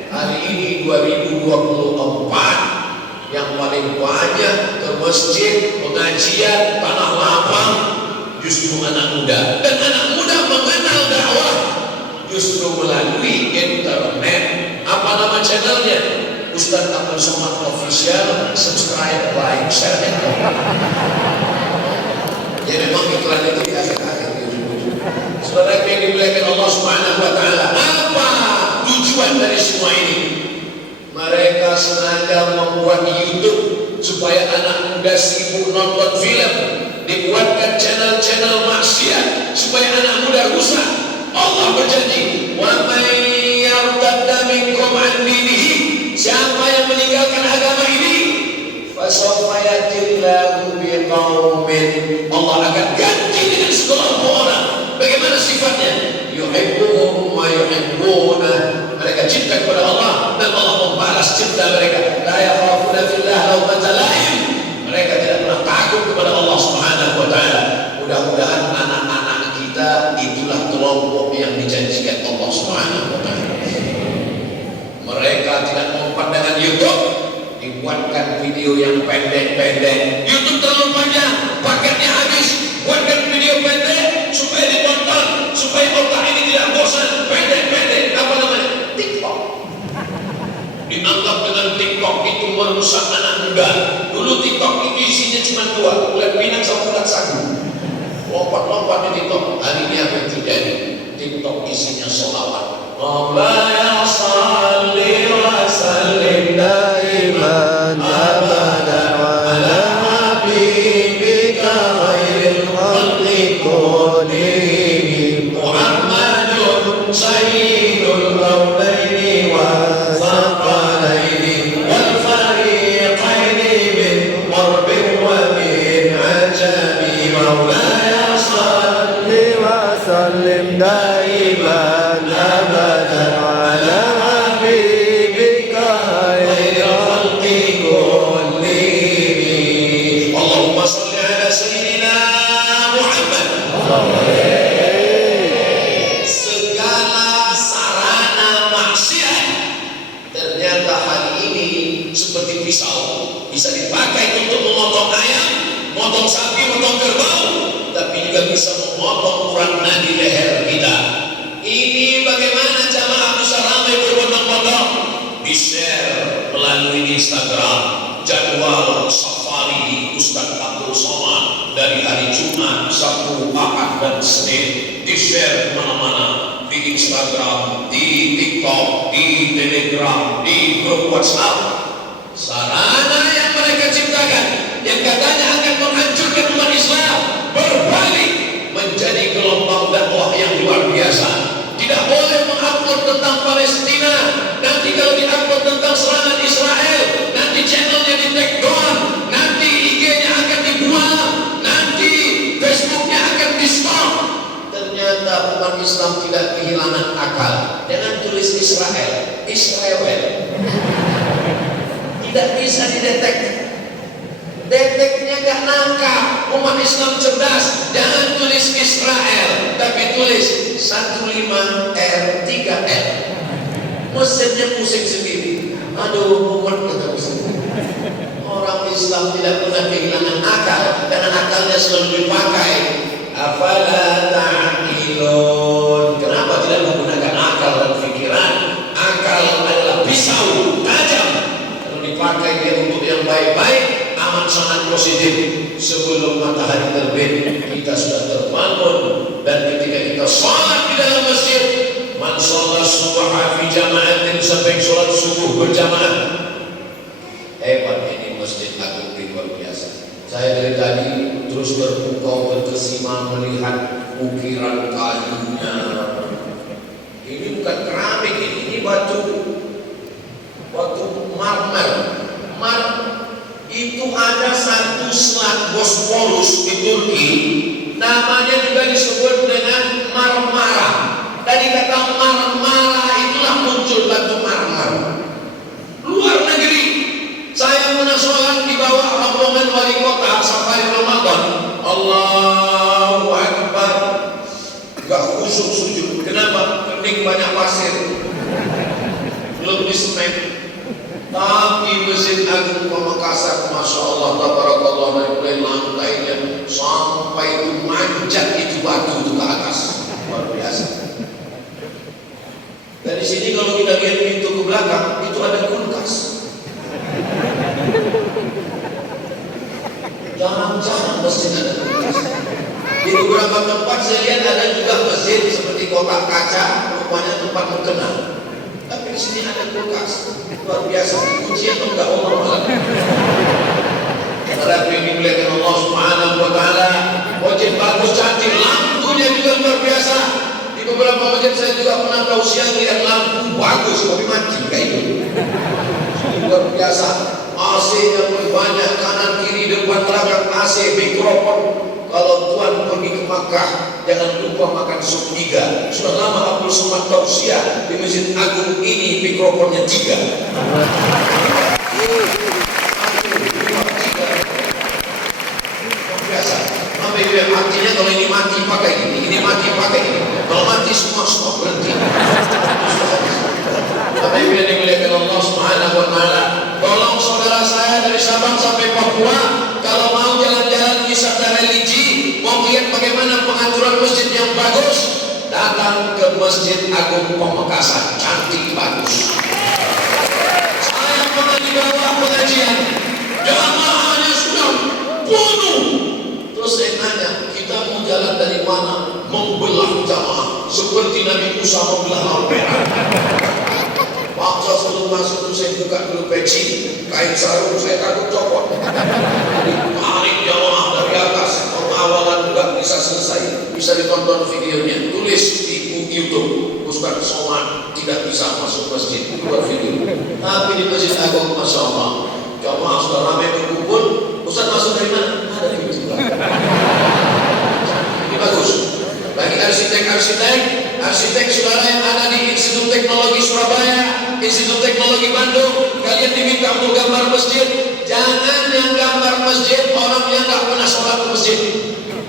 Hari ini 2024, yang paling banyak ke masjid, pengajian, tanah lapang justru anak muda. Dan anak muda mengenal dakwah justru melalui internet. Apa nama channelnya? Ustaz Abdul Somad Official. Subscribe, like, share, dan comment. Ya memang iklan itu di akhir-akhir. Saudara yang dimuliakan Allah Subhanahu wa Ta'ala, apa tujuan dari semua ini? Mereka sengaja membuat YouTube supaya anak muda sibuk nonton film, dibuatkan channel-channel maksiat supaya anak muda rusak. Allah berjanji, wa may yartadda minkum an dinihi, siapa yang meninggalkan agama ini, fasawfa yatillahu biqaumin, Allah akan ganti dengan sekelompok orang. Bagaimana sifatnya? Yuhibbuhum wa yuhibbuna, mereka cinta kepada Allah dan Allah membalas cinta mereka. La yakhafuna fillah lawmata laim, mereka tidak pernah takut kepada Allah Subhanahu wa Ta'ala. Mudah-mudahan anak-anak kita itulah kelompok yang dijanjikan Allah Subhanahu wa Ta'ala. Mereka tidak mempan dengan YouTube, dibuatkan video yang pendek-pendek. YouTube terlalu panjang, paketnya habis, buatkan video pendek supaya ditonton, supaya otak ini tidak bosan. Pendek-pendek, apa namanya? TikTok. Dianggap dengan TikTok itu merusak anak muda. Dulu TikTok itu isinya cuma dua, bulan Pinang sama bulan Sagu. Lompat-lompat di TikTok. Hari ini apa yang terjadi? TikTok isinya sholawat. Maulaya salli wa sallim daiman abadan ala habibika khairil khalqi kullihim Muhammadun sayyidul kaulaini wa thaqalaini wal fariqaini min qarbin wa min ajami. Maulaya salli wa sallim daiman abadan ala habibika khairil khalqi kullihim. Allahumma salli ala sayyidina Muhammad. Segala sarana maksiat ternyata hari ini seperti pisau, bisa dipakai untuk memotong ayam, memotong sapi, memotong kerbau, tapi juga bisa memotong urat nadi leher kita. Ini bagaimana jamaah bisa ramai berbondong-bondong? Di-share melalui Instagram jadwal safari Ustaz Abdul Somad dari hari Jumat, Sabtu, Ahad, dan Senin. Di-share kemana-mana, di Instagram, di TikTok, di Telegram, di grup WhatsApp. Sarana yang mereka ciptakan yang katanya akan menghancurkan umat Islam berbalik menjadi gelombang dakwah yang luar biasa. Tidak boleh mengupload tentang Palestina. Nanti kalau diupload tentang serangan Israel, nanti channelnya di take down, nanti IG-nya akan dibuang, nanti Facebooknya akan di stop. Ternyata umat Islam tidak kehilangan akal. Jangan tulis Israel, Israel tidak bisa didetek. Deteknya gak nangkap. Umat Islam cerdas. Jangan tulis Israel, tapi tulis 15R3L. Mesinnya pusing sendiri. Aduh, umat kata pusing. Orang Islam tidak pernah kehilangan akal, karena akalnya selalu dipakai. Afala ta'qilun. Kenapa tidak menggunakan akal dan pikiran? Akal adalah pisau tajam. Kalau dipakai baik-baik, amat sangat positif. Sebelum matahari terbit kita sudah terbangun, dan ketika kita sholat di dalam masjid, man sholat subha fi jama'atin, sampai sholat subuh berjamaah. Hebat ini Masjid Agung ini, luar biasa. Saya dari tadi terus terpukau terkesima melihat ukiran kayunya. Ini bukan keramik, ini batu marmer. Itu ada satu selat Bosporus di Turki, namanya juga disebut dengan Marmara. Dari kata Marmara itulah muncul batu marmer. Luar negeri. Saya pernah sholat di bawah rombongan wali kota sampai Ramadan. Allahu Akbar. Gak khusyuk sujud. Kenapa? Kening banyak pasir, belum disemen. Tapi Masjid Agung Pamekasan, Masya Allah, tabarakallah, dari mulai lantainya sampai itu manjat itu batu itu ke atas, luar biasa. Dari sini kalau kita lihat pintu ke belakang, itu ada kulkas. Jarang-jarang masjid ada kulkas. Di beberapa tempat saya lihat ada juga masjid seperti kotak kaca, rupanya tempat mukena. Tapi di sini ada kulkas, luar biasa. Kunci atau enggak Allah. Karena yang dimuliakan Allah Subhanahu Wa Taala, wajib bagus cantik, lampunya juga luar biasa. Di beberapa masjid saya juga pernah tahu siang lihat lampu bagus tapi mati kayak itu. Luar biasa. AC-nya pun banyak, kanan kiri depan belakang AC, mikrofon. Kalau Tuhan pergi ke Makkah, jangan lupa makan sup 3. Sudah lama Abdul Somad tausiah di Masjid Agung ini mikrofonnya 3. Biasa. Sampai dia matinya kalau ini mati pakai ini mati pakai ini. Kalau mati semua berhenti. Tapi bila dimuliakan Allah Subhanahu Wa Taala, tolong saudara saya dari Sabang sampai Papua, kalau mau jalan-jalan wisata religi, mau lihat bagaimana pengaturan masjid yang bagus, datang ke Masjid Agung Pamekasan, cantik bagus. Saya pernah di bawah pengajian, jamaahnya sudah penuh. Terus saya tanya, kita mau jalan dari mana? Membelah jamaah, seperti Nabi Musa membelah laut merah. Waktu sebelum masuk itu saya buka dulu peci, kain sarung, saya takut copot. Tarik jamaah dari atas, pengawalan nggak bisa selesai. Bisa ditonton videonya, tulis di YouTube. Ustaz Somad tidak bisa masuk masjid, buat video. Tapi di Masjid Agung, Masya Allah, jamaah sudah ramai berkumpul. Ustaz masuk dari mana? Ada di masjid. Ini bagus. Bagi arsitek saudara yang ada di Institut Teknologi Surabaya, Institut Teknologi Bandung, kalian diminta untuk gambar masjid. Jangan yang gambar masjid orang yang nggak pernah sholat ke masjid,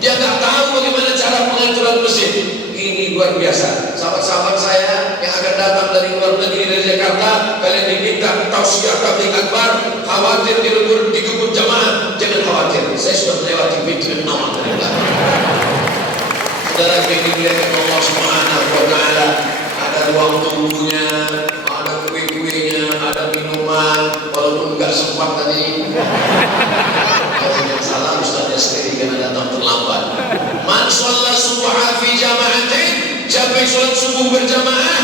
dia nggak tahu bagaimana cara pengaturan masjid. Ini luar biasa. Sahabat-sahabat saya yang akan datang dari luar negeri, dari Jakarta, kalian diminta tausiah tabligh akbar. Khawatir digebut jamaah, jangan khawatir. Saya sudah melewati pintu yang aman dari belakang. Saudara yang dimuliakan Allah Subhanahu Wa Taala, ada ruang tunggunya, ada kue-kuenya, ada minuman, walaupun nggak sempat tadi. Kalau yang salah Ustaznya sendiri karena datang terlambat. Man sholat subha fi jama'atin, siapa yang sholat subuh berjamaah,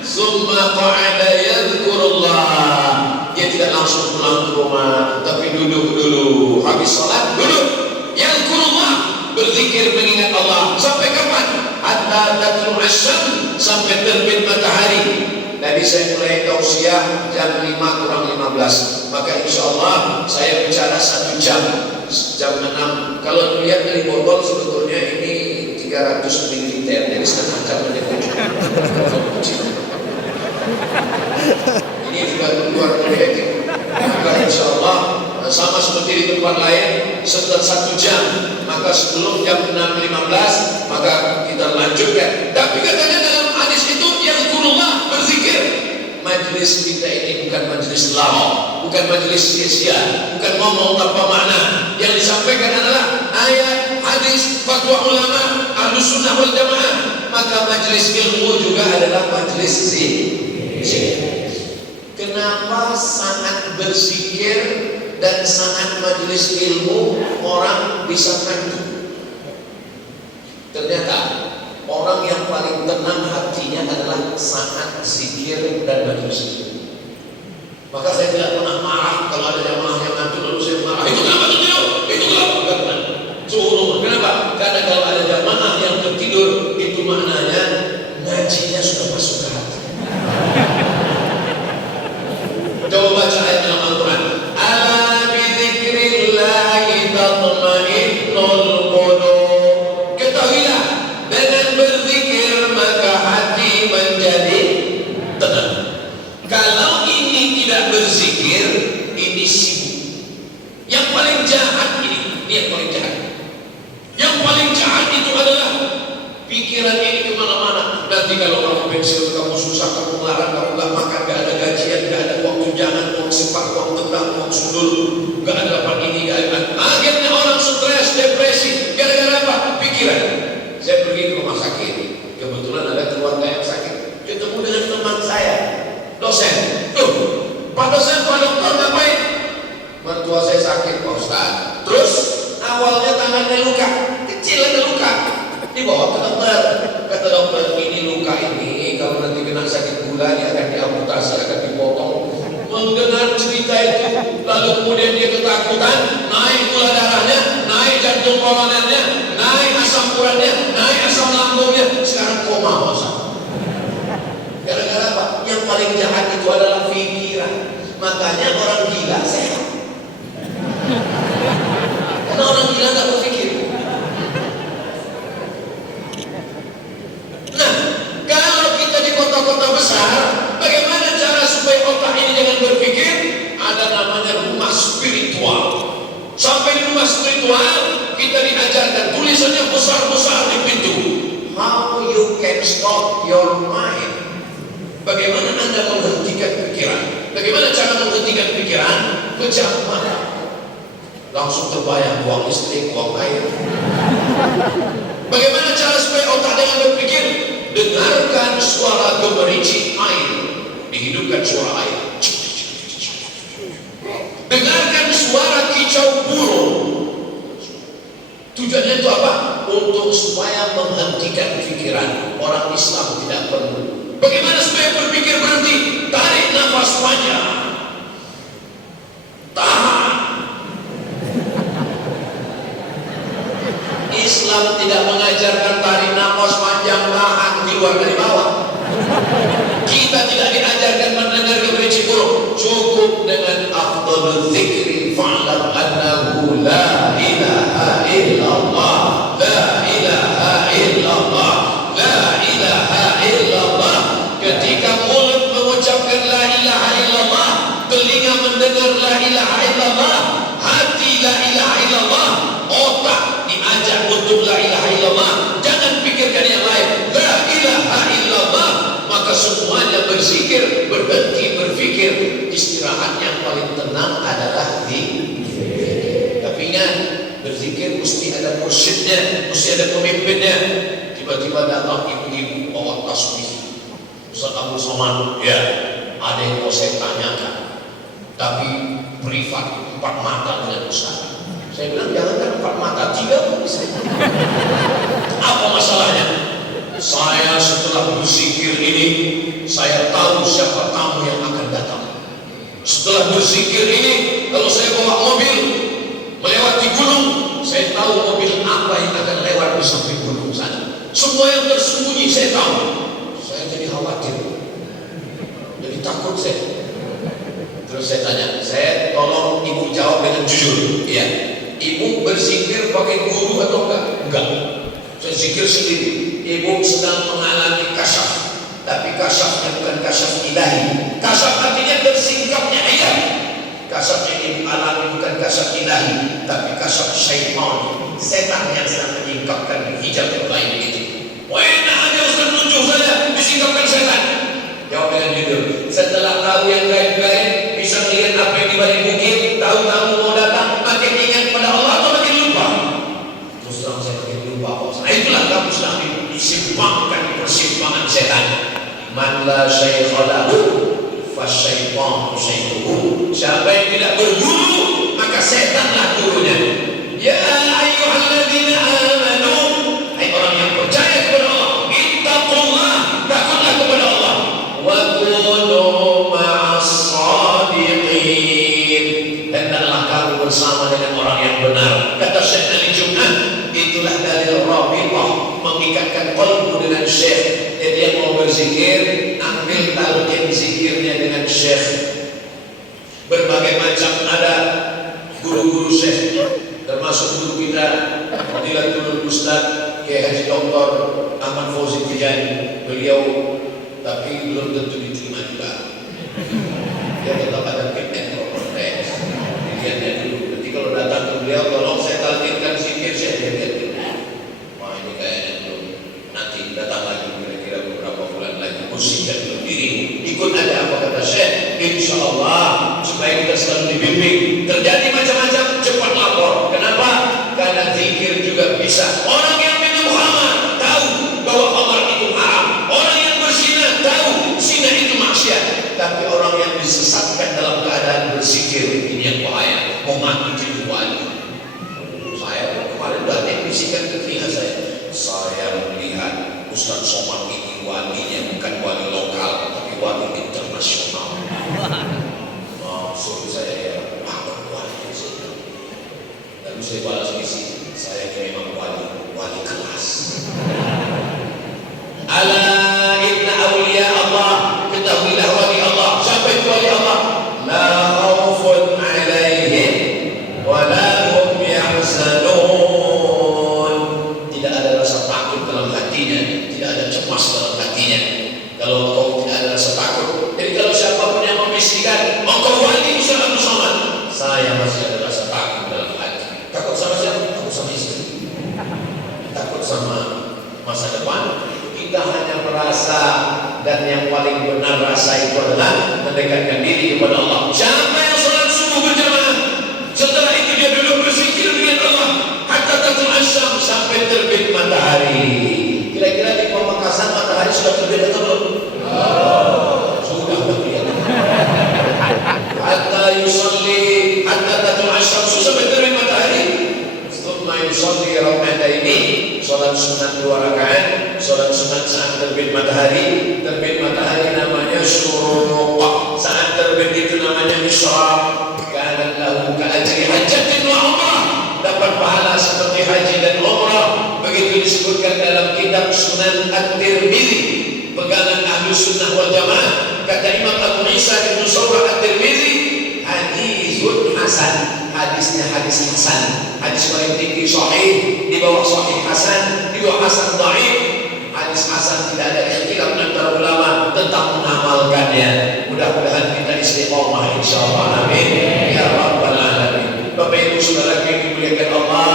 summa qa'ada yadhkurullah, dia tidak langsung pulang ke rumah, tapi duduk dulu, habis sholat duduk, yadhkurullah, berzikir mengingat Allah. Sampai kapan? Hatta tatlul asyam, sampai terbit matahari. Tadi saya mulai tausiah jam 5 kurang 15. Maka insya Allah saya bicara 1 jam, jam 6. Kalau dilihat dari botol sebetulnya ini 300 ml, jadi setengah jam aja cukup. Ini juga luar biasa. Maka insya Allah sama seperti di tempat lain, setelah 1 jam, maka sebelum jam 6.15 maka kita lanjutkan. Tapi katanya dalam hadis itu yang kurullah, berzikir. Majlis kita ini bukan majlis lahau, bukan majlis sia-sia, bukan ngomong tanpa makna. Yang disampaikan adalah ayat, hadis, fatwa ulama, ahlus sunnah wal jamaah. Maka majlis ilmu juga adalah majlis zikir. Kenapa saat berzikir dan saat majelis ilmu orang bisa ngantuk. Ternyata orang yang paling tenang hatinya adalah saat zikir dan majelis ilmu. Maka saya tidak pernah marah kalau ada jamaah yang ngantuk lalu saya marah. Itu kenapa tertidur? Itu kenapa? Suruh. Kenapa? Karena kalau ada jamaah yang tertidur, itu maknanya ngajinya sudah masuk ke hati. Coba baca ayat dalam Al-Quran. Ala bi dzikrillahi tatma'innul qulub. Ketahuilah, dengan berzikir maka hati menjadi tenang. Kalau ini tidak berzikir, ini sibuk. Yang paling jahat ini yang paling jahat. Yang paling jahat itu adalah pikiran ini kemana-mana. Nanti kalau kamu pensiun, kamu susah, kamu melarang, kamu gak makan, gak ada gajian, gak ada uang tunjangan, uang sepak, uang tendang, uang sundul, gak ada dapat ini, gak ada. Akhirnya orang stres, depresi. Gara-gara apa? Pikiran. Saya pergi ke rumah sakit. Kebetulan ada keluarga yang sakit. Ketemu dengan teman saya, dosen. Tuh, Pak dosen, Pak dokter ngapain? Mertua saya sakit, Pak Ustaz. Terus awalnya tangannya luka, kecil ada luka. Dibawa ke dokter. Kata dokter, ini luka ini kalau nanti kena sakit gula dia akan diamputasi, akan dipotong. Mendengar cerita itu, lalu kemudian dia ketakutan, naik gula darahnya, naik jantung koronernya, naik asam uratnya, naik asam lambungnya, sekarang koma masa. Gara-gara apa? Yang paling jahat itu adalah pikiran. Makanya orang gila sehat. Karena orang gila nggak berpikir. Nah, kalau kita di kota-kota besar, bagaimana cara supaya otak ini jangan berpikir? Ada namanya rumah spiritual. Sampai di rumah spiritual, kita diajarkan tulisannya besar-besar di pintu. How you can stop your mind? Bagaimana Anda menghentikan pikiran? Bagaimana cara menghentikan pikiran? Pejam mata. Langsung terbayang buang listrik, buang air. Bagaimana cara supaya otak jangan berpikir? Dengarkan suara gemericik air, dihidupkan suara air. Dengarkan suara kicau burung. Tujuannya itu apa? Untuk supaya menghentikan pikiran. Orang Islam tidak perlu. Bagaimana supaya berpikir berhenti? Tarik nafas panjang. Tahan. Islam tidak mengajarkan tarik nafas panjang, tahan, keluar dari bawah. Kita tidak diajarkan mendengar gemericik burung. Cukup dengan afdhalul dzikri fa'lam annahu la ilaha illallah, la ilaha illallah, la ilaha illallah. Ketika mulut mengucapkan la ilaha illallah, telinga mendengar la ilaha illallah, hati la ilaha illallah, otak diajak untuk la ilaha illallah. Jangan pikirkan yang lain. La ilaha illallah, maka semuanya berzikir, berhenti berpikir. Istirahat yang paling tenang adalah zikir. Tapi ingat, berzikir mesti ada mursyidnya, mesti ada pemimpinnya. Tiba-tiba datang ibu-ibu bawa tasbih. Ustaz Abdul Somad, ya, ada yang mau saya tanyakan, tapi privat, 4 mata dengan Ustaz. Saya bilang jangan 4 mata, 3 pun bisa. Apa masalahnya? Saya setelah berzikir ini, saya tahu siapa tamu yang akan datang. Setelah berzikir ini, kalau saya bawa mobil melewati gunung, saya tahu mobil apa yang akan lewat di samping gunung sana. Semua yang tersembunyi saya tahu. Saya jadi khawatir, jadi takut saya. Terus saya tanya, saya tolong ibu jawab dengan jujur. Iya, ibu berzikir pakai guru atau enggak? Enggak. Saya zikir sendiri. Ibu sedang mengalami kasyaf, tapi kasyafnya bukan kasyaf ilahi. Kasyaf artinya tersingkapnya ayat. Kasyaf yang ibu alami bukan kasyaf ilahi, tapi kasyaf syaitan, setan yang sedang menyingkapkan hijab terbaik itu. Wena aja Ustaz nunjuk saya disingkapkan setan. Jawab dengan jujur. Setelah tahu yang gaib-gaib, bisa melihat apa yang di balik bukit, tahu tamu mau datang, makin ingat pada Allah atau makin lupa? Terus terang saya makin lupa. Nah itulah kamu sedang disimpangkan di persimpangan setan. Man la syaikha lahu fasyaitanu syaikhuhu. Siapa yang tidak berguru, bersama dengan orang yang benar. Kata Syekh Ali Jum'ah, itulah dalil Rabithah, mengikatkan qalbu dengan Syekh. Jadi dia mau berzikir, ambil talqin zikirnya dengan Syekh. Berbagai macam ada guru-guru Syekh, termasuk guru kita Fadilatul Ustaz Kiai Haji Dr. Ahmad Fauzi Tijani. Beliau tapi belum tentu diterima juga. Dia tetap ada pimpinan protes. Dilihatnya dulu. Nanti kalau datang ke beliau, tolong saya talqinkan zikir, saya lihat dulu. Wah, ini kayaknya belum. Nanti datang lagi kira-kira beberapa bulan lagi. Musibkan dulu diri. Ikut ada apa kata Syekh. Insya Allah supaya kita selalu dibimbing. Terjadi macam-macam, cepat lapor. Kenapa? Karena zikir juga bisa. Orang yang minum khamar tahu bahwa khamar itu haram. Orang yang berzina tahu zina itu maksiat. Tapi orang yang disesatkan dalam keadaan berzikir, ini yang bahaya. Mau mati jadi wali. Saya kemarin datang bisikan ke telinga saya melihat Ustaz Somad ini walinya bukan wali lokal, tapi wali internasional. Suruh saya ya, wali itu. Lalu saya balas misi, saya ini memang wali kelas. Ala inna awliya Allah, ketahuilah wali Allah. Siapa itu wali Allah? La khaufun alaihim wa la hum yahzanun. Tidak ada rasa takut dalam hatinya, tidak ada cemas dalam hatinya. Kalau kau tidak ada rasa takut, jadi kalau siapapun yang membisikkan, engkau wali Ustaz Abdul Somad, saya masih ada rasa takut dalam hati. Takut sama siapa? Takut sama istri. Takut sama masa depan. Kita hanya merasa, dan yang paling benar rasa itu adalah mendekatkan diri kepada Allah. Siapa yang salat subuh berjamaah, setelah itu dia duduk berzikir dengan Allah hatta tatul asyam, sampai terbit matahari. Kira-kira di Pamekasan matahari sudah terbit atau belum? Sudah terbit. Hatta yusalli hatta tatul asyam, sampai terbit matahari. Tsumma yusalli rak'ataini, salat sunat 2 rakaat. Salat sunat saat terbit matahari. Terbit matahari namanya syuruq. Saat terbit itu namanya isyraq. Kana lahu ka'ajri hajjatin wa umrah, dapat pahala seperti haji dan umrah. Begitu disebutkan dalam kitab Sunan At-Tirmidzi, pegangan Ahlu Sunnah wal Jamaah. Kata Imam Abu Isa Ibnu Sawrah At-Tirmidzi, hadithun hasan. Hadisnya hadis hasan. Hadis paling tinggi sahih, di bawah sahih hasan, di bawah hasan dhaif. Hadis hasan tidak ada ikhtilaf antara ulama tentang mengamalkannya. Mudah-mudahan kita istiqomah insyaallah, amin ya rabbal alamin. Bapak Ibu saudara yang dimuliakan Allah,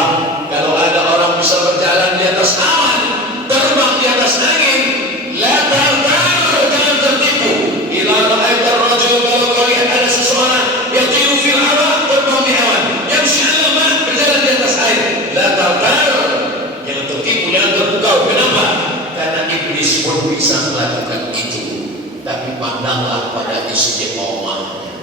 kalau ada orang bisa berjalan di atas awan, terbang di atas angin, la tartar, jangan tertipu. Ila ra'aita ar-rajul, kalau kau lihat ada seseorang yang yatiru fil hawa, terbang di awan, yamshi 'alal ma', berjalan di atas air, la tartar, jangan tertipu, jangan terpukau. Kenapa? Karena iblis pun bisa melakukan itu. Tapi pandanglah pada istiqomahnya.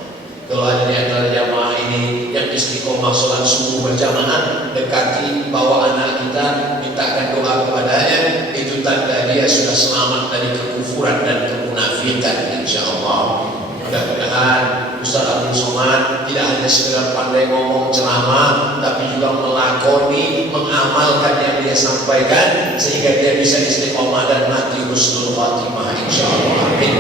Kalau ada di antara jamaah ini yang istiqomah sholat subuh berjamaah, dekati, bawa anak kita, mintakan doa kepadanya, itu tanda dia sudah selamat dari kekufuran dan kemunafikan insyaallah. Mudah-mudahan Ustaz Abdul Somad tidak hanya sekedar pandai ngomong ceramah, tapi juga melakoni, mengamalkan yang dia sampaikan, sehingga dia bisa istiqomah dan mati husnul khatimah insyaallah, amin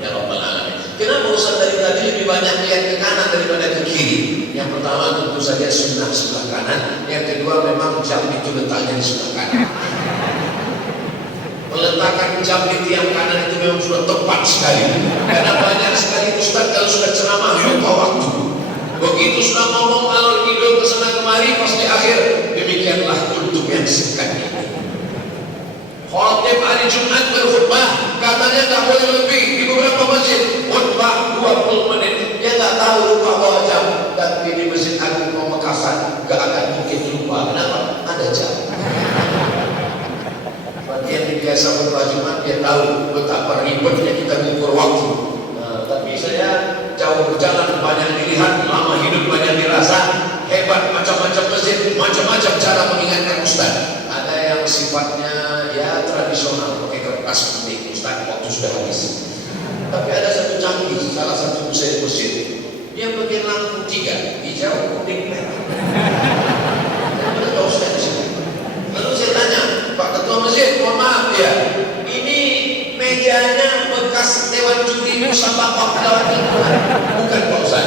ya rabbal alamin. Kenapa Ustaz dari tadi lebih banyak lihat ke kanan daripada ke kiri? Yang pertama tentu saja sunnah sebelah kanan, yang kedua memang jam itu letaknya di sebelah kanan. Meletakkan jam di tiang kanan itu memang sudah tepat sekali. Karena banyak sekali Ustaz kalau sudah ceramah lupa waktu. Begitu sudah ngomong alur ngidul kesana kemari, pasti akhir demikianlah untuk yang singkat ini. Khotib hari Jumat berkhutbah, katanya tak boleh lebih di beberapa masjid. Khutbah 20 menit, dia tak tahu lupa bawa jam. Tapi di Masjid Agung Pamekasan gak akan mungkin lupa. Kenapa? Ada jam. Yang biasa berdoa Jumat, dia tahu betapa ribetnya kita mengukur waktu. Tapi saya jauh berjalan, banyak dilihat, lama hidup banyak dirasa, hebat macam-macam masjid, macam-macam cara mengingatkan Ustaz. Ada yang sifatnya ya tradisional, pakai kertas putih, Ustaz waktu sudah habis. Tapi ada satu canggih, salah satu masjid Dia bagian lampu 3, hijau, kuning, merah. Ada tausiah di sini. Lalu saya tanya, Pak Ketua Masjid, mohon maaf ya, ini mejanya bekas Dewan Juri Musabaqah Jawa Timur. Bukan Pak Ustaz.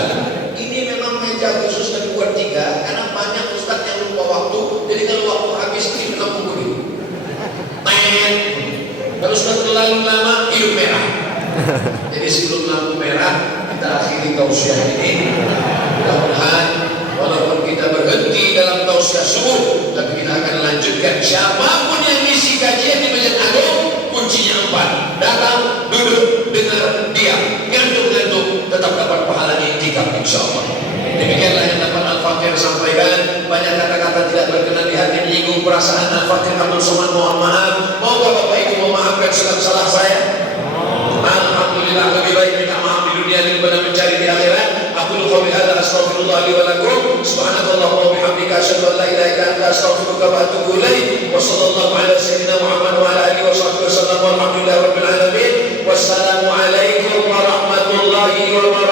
Ini memang meja khusus dari buat 3 karena banyak Ustaz yang lupa waktu. Jadi kalau waktu habis ini lampu kuning. Kalau sudah terlalu lama hidung merah. Jadi sebelum lampu merah kita akhiri tausiah ini. Mudah-mudahan walaupun kita berhenti dalam tausiah subuh, tapi kita akan lanjutkan. Siapapun yang ngisi kajian di Masjid Agung, kuncinya 4. Datang, duduk, dengar, diam, ngantuk-ngantuk, tetap dapat pahala i'tikaf insyaallah. Demikianlah yang dapat Al-Fakir sampaikan. Banyak kata-kata tidak berkenan di hati, menyinggung perasaan Al-Fakir Abdul Somad, mohon maaf. Moga Bapak Ibu memaafkan segala salah saya. Alhamdulillah, lebih baik minta maaf di dunia daripada mencari di akhirat. Aku qouli hadza astaghfirullah li wa lakum. Subhanakallahumma wa bihamdika asyhadu an la ilaha illa anta astaghfiruka wa atubu ilaik. Wa sallallahu ala sayyidina Muhammad wa ala alihi wa sahbihi wasallam. Walhamdulillahirabbil alamin. Wassalamu alaikum warahmatullahi wabarakatuh.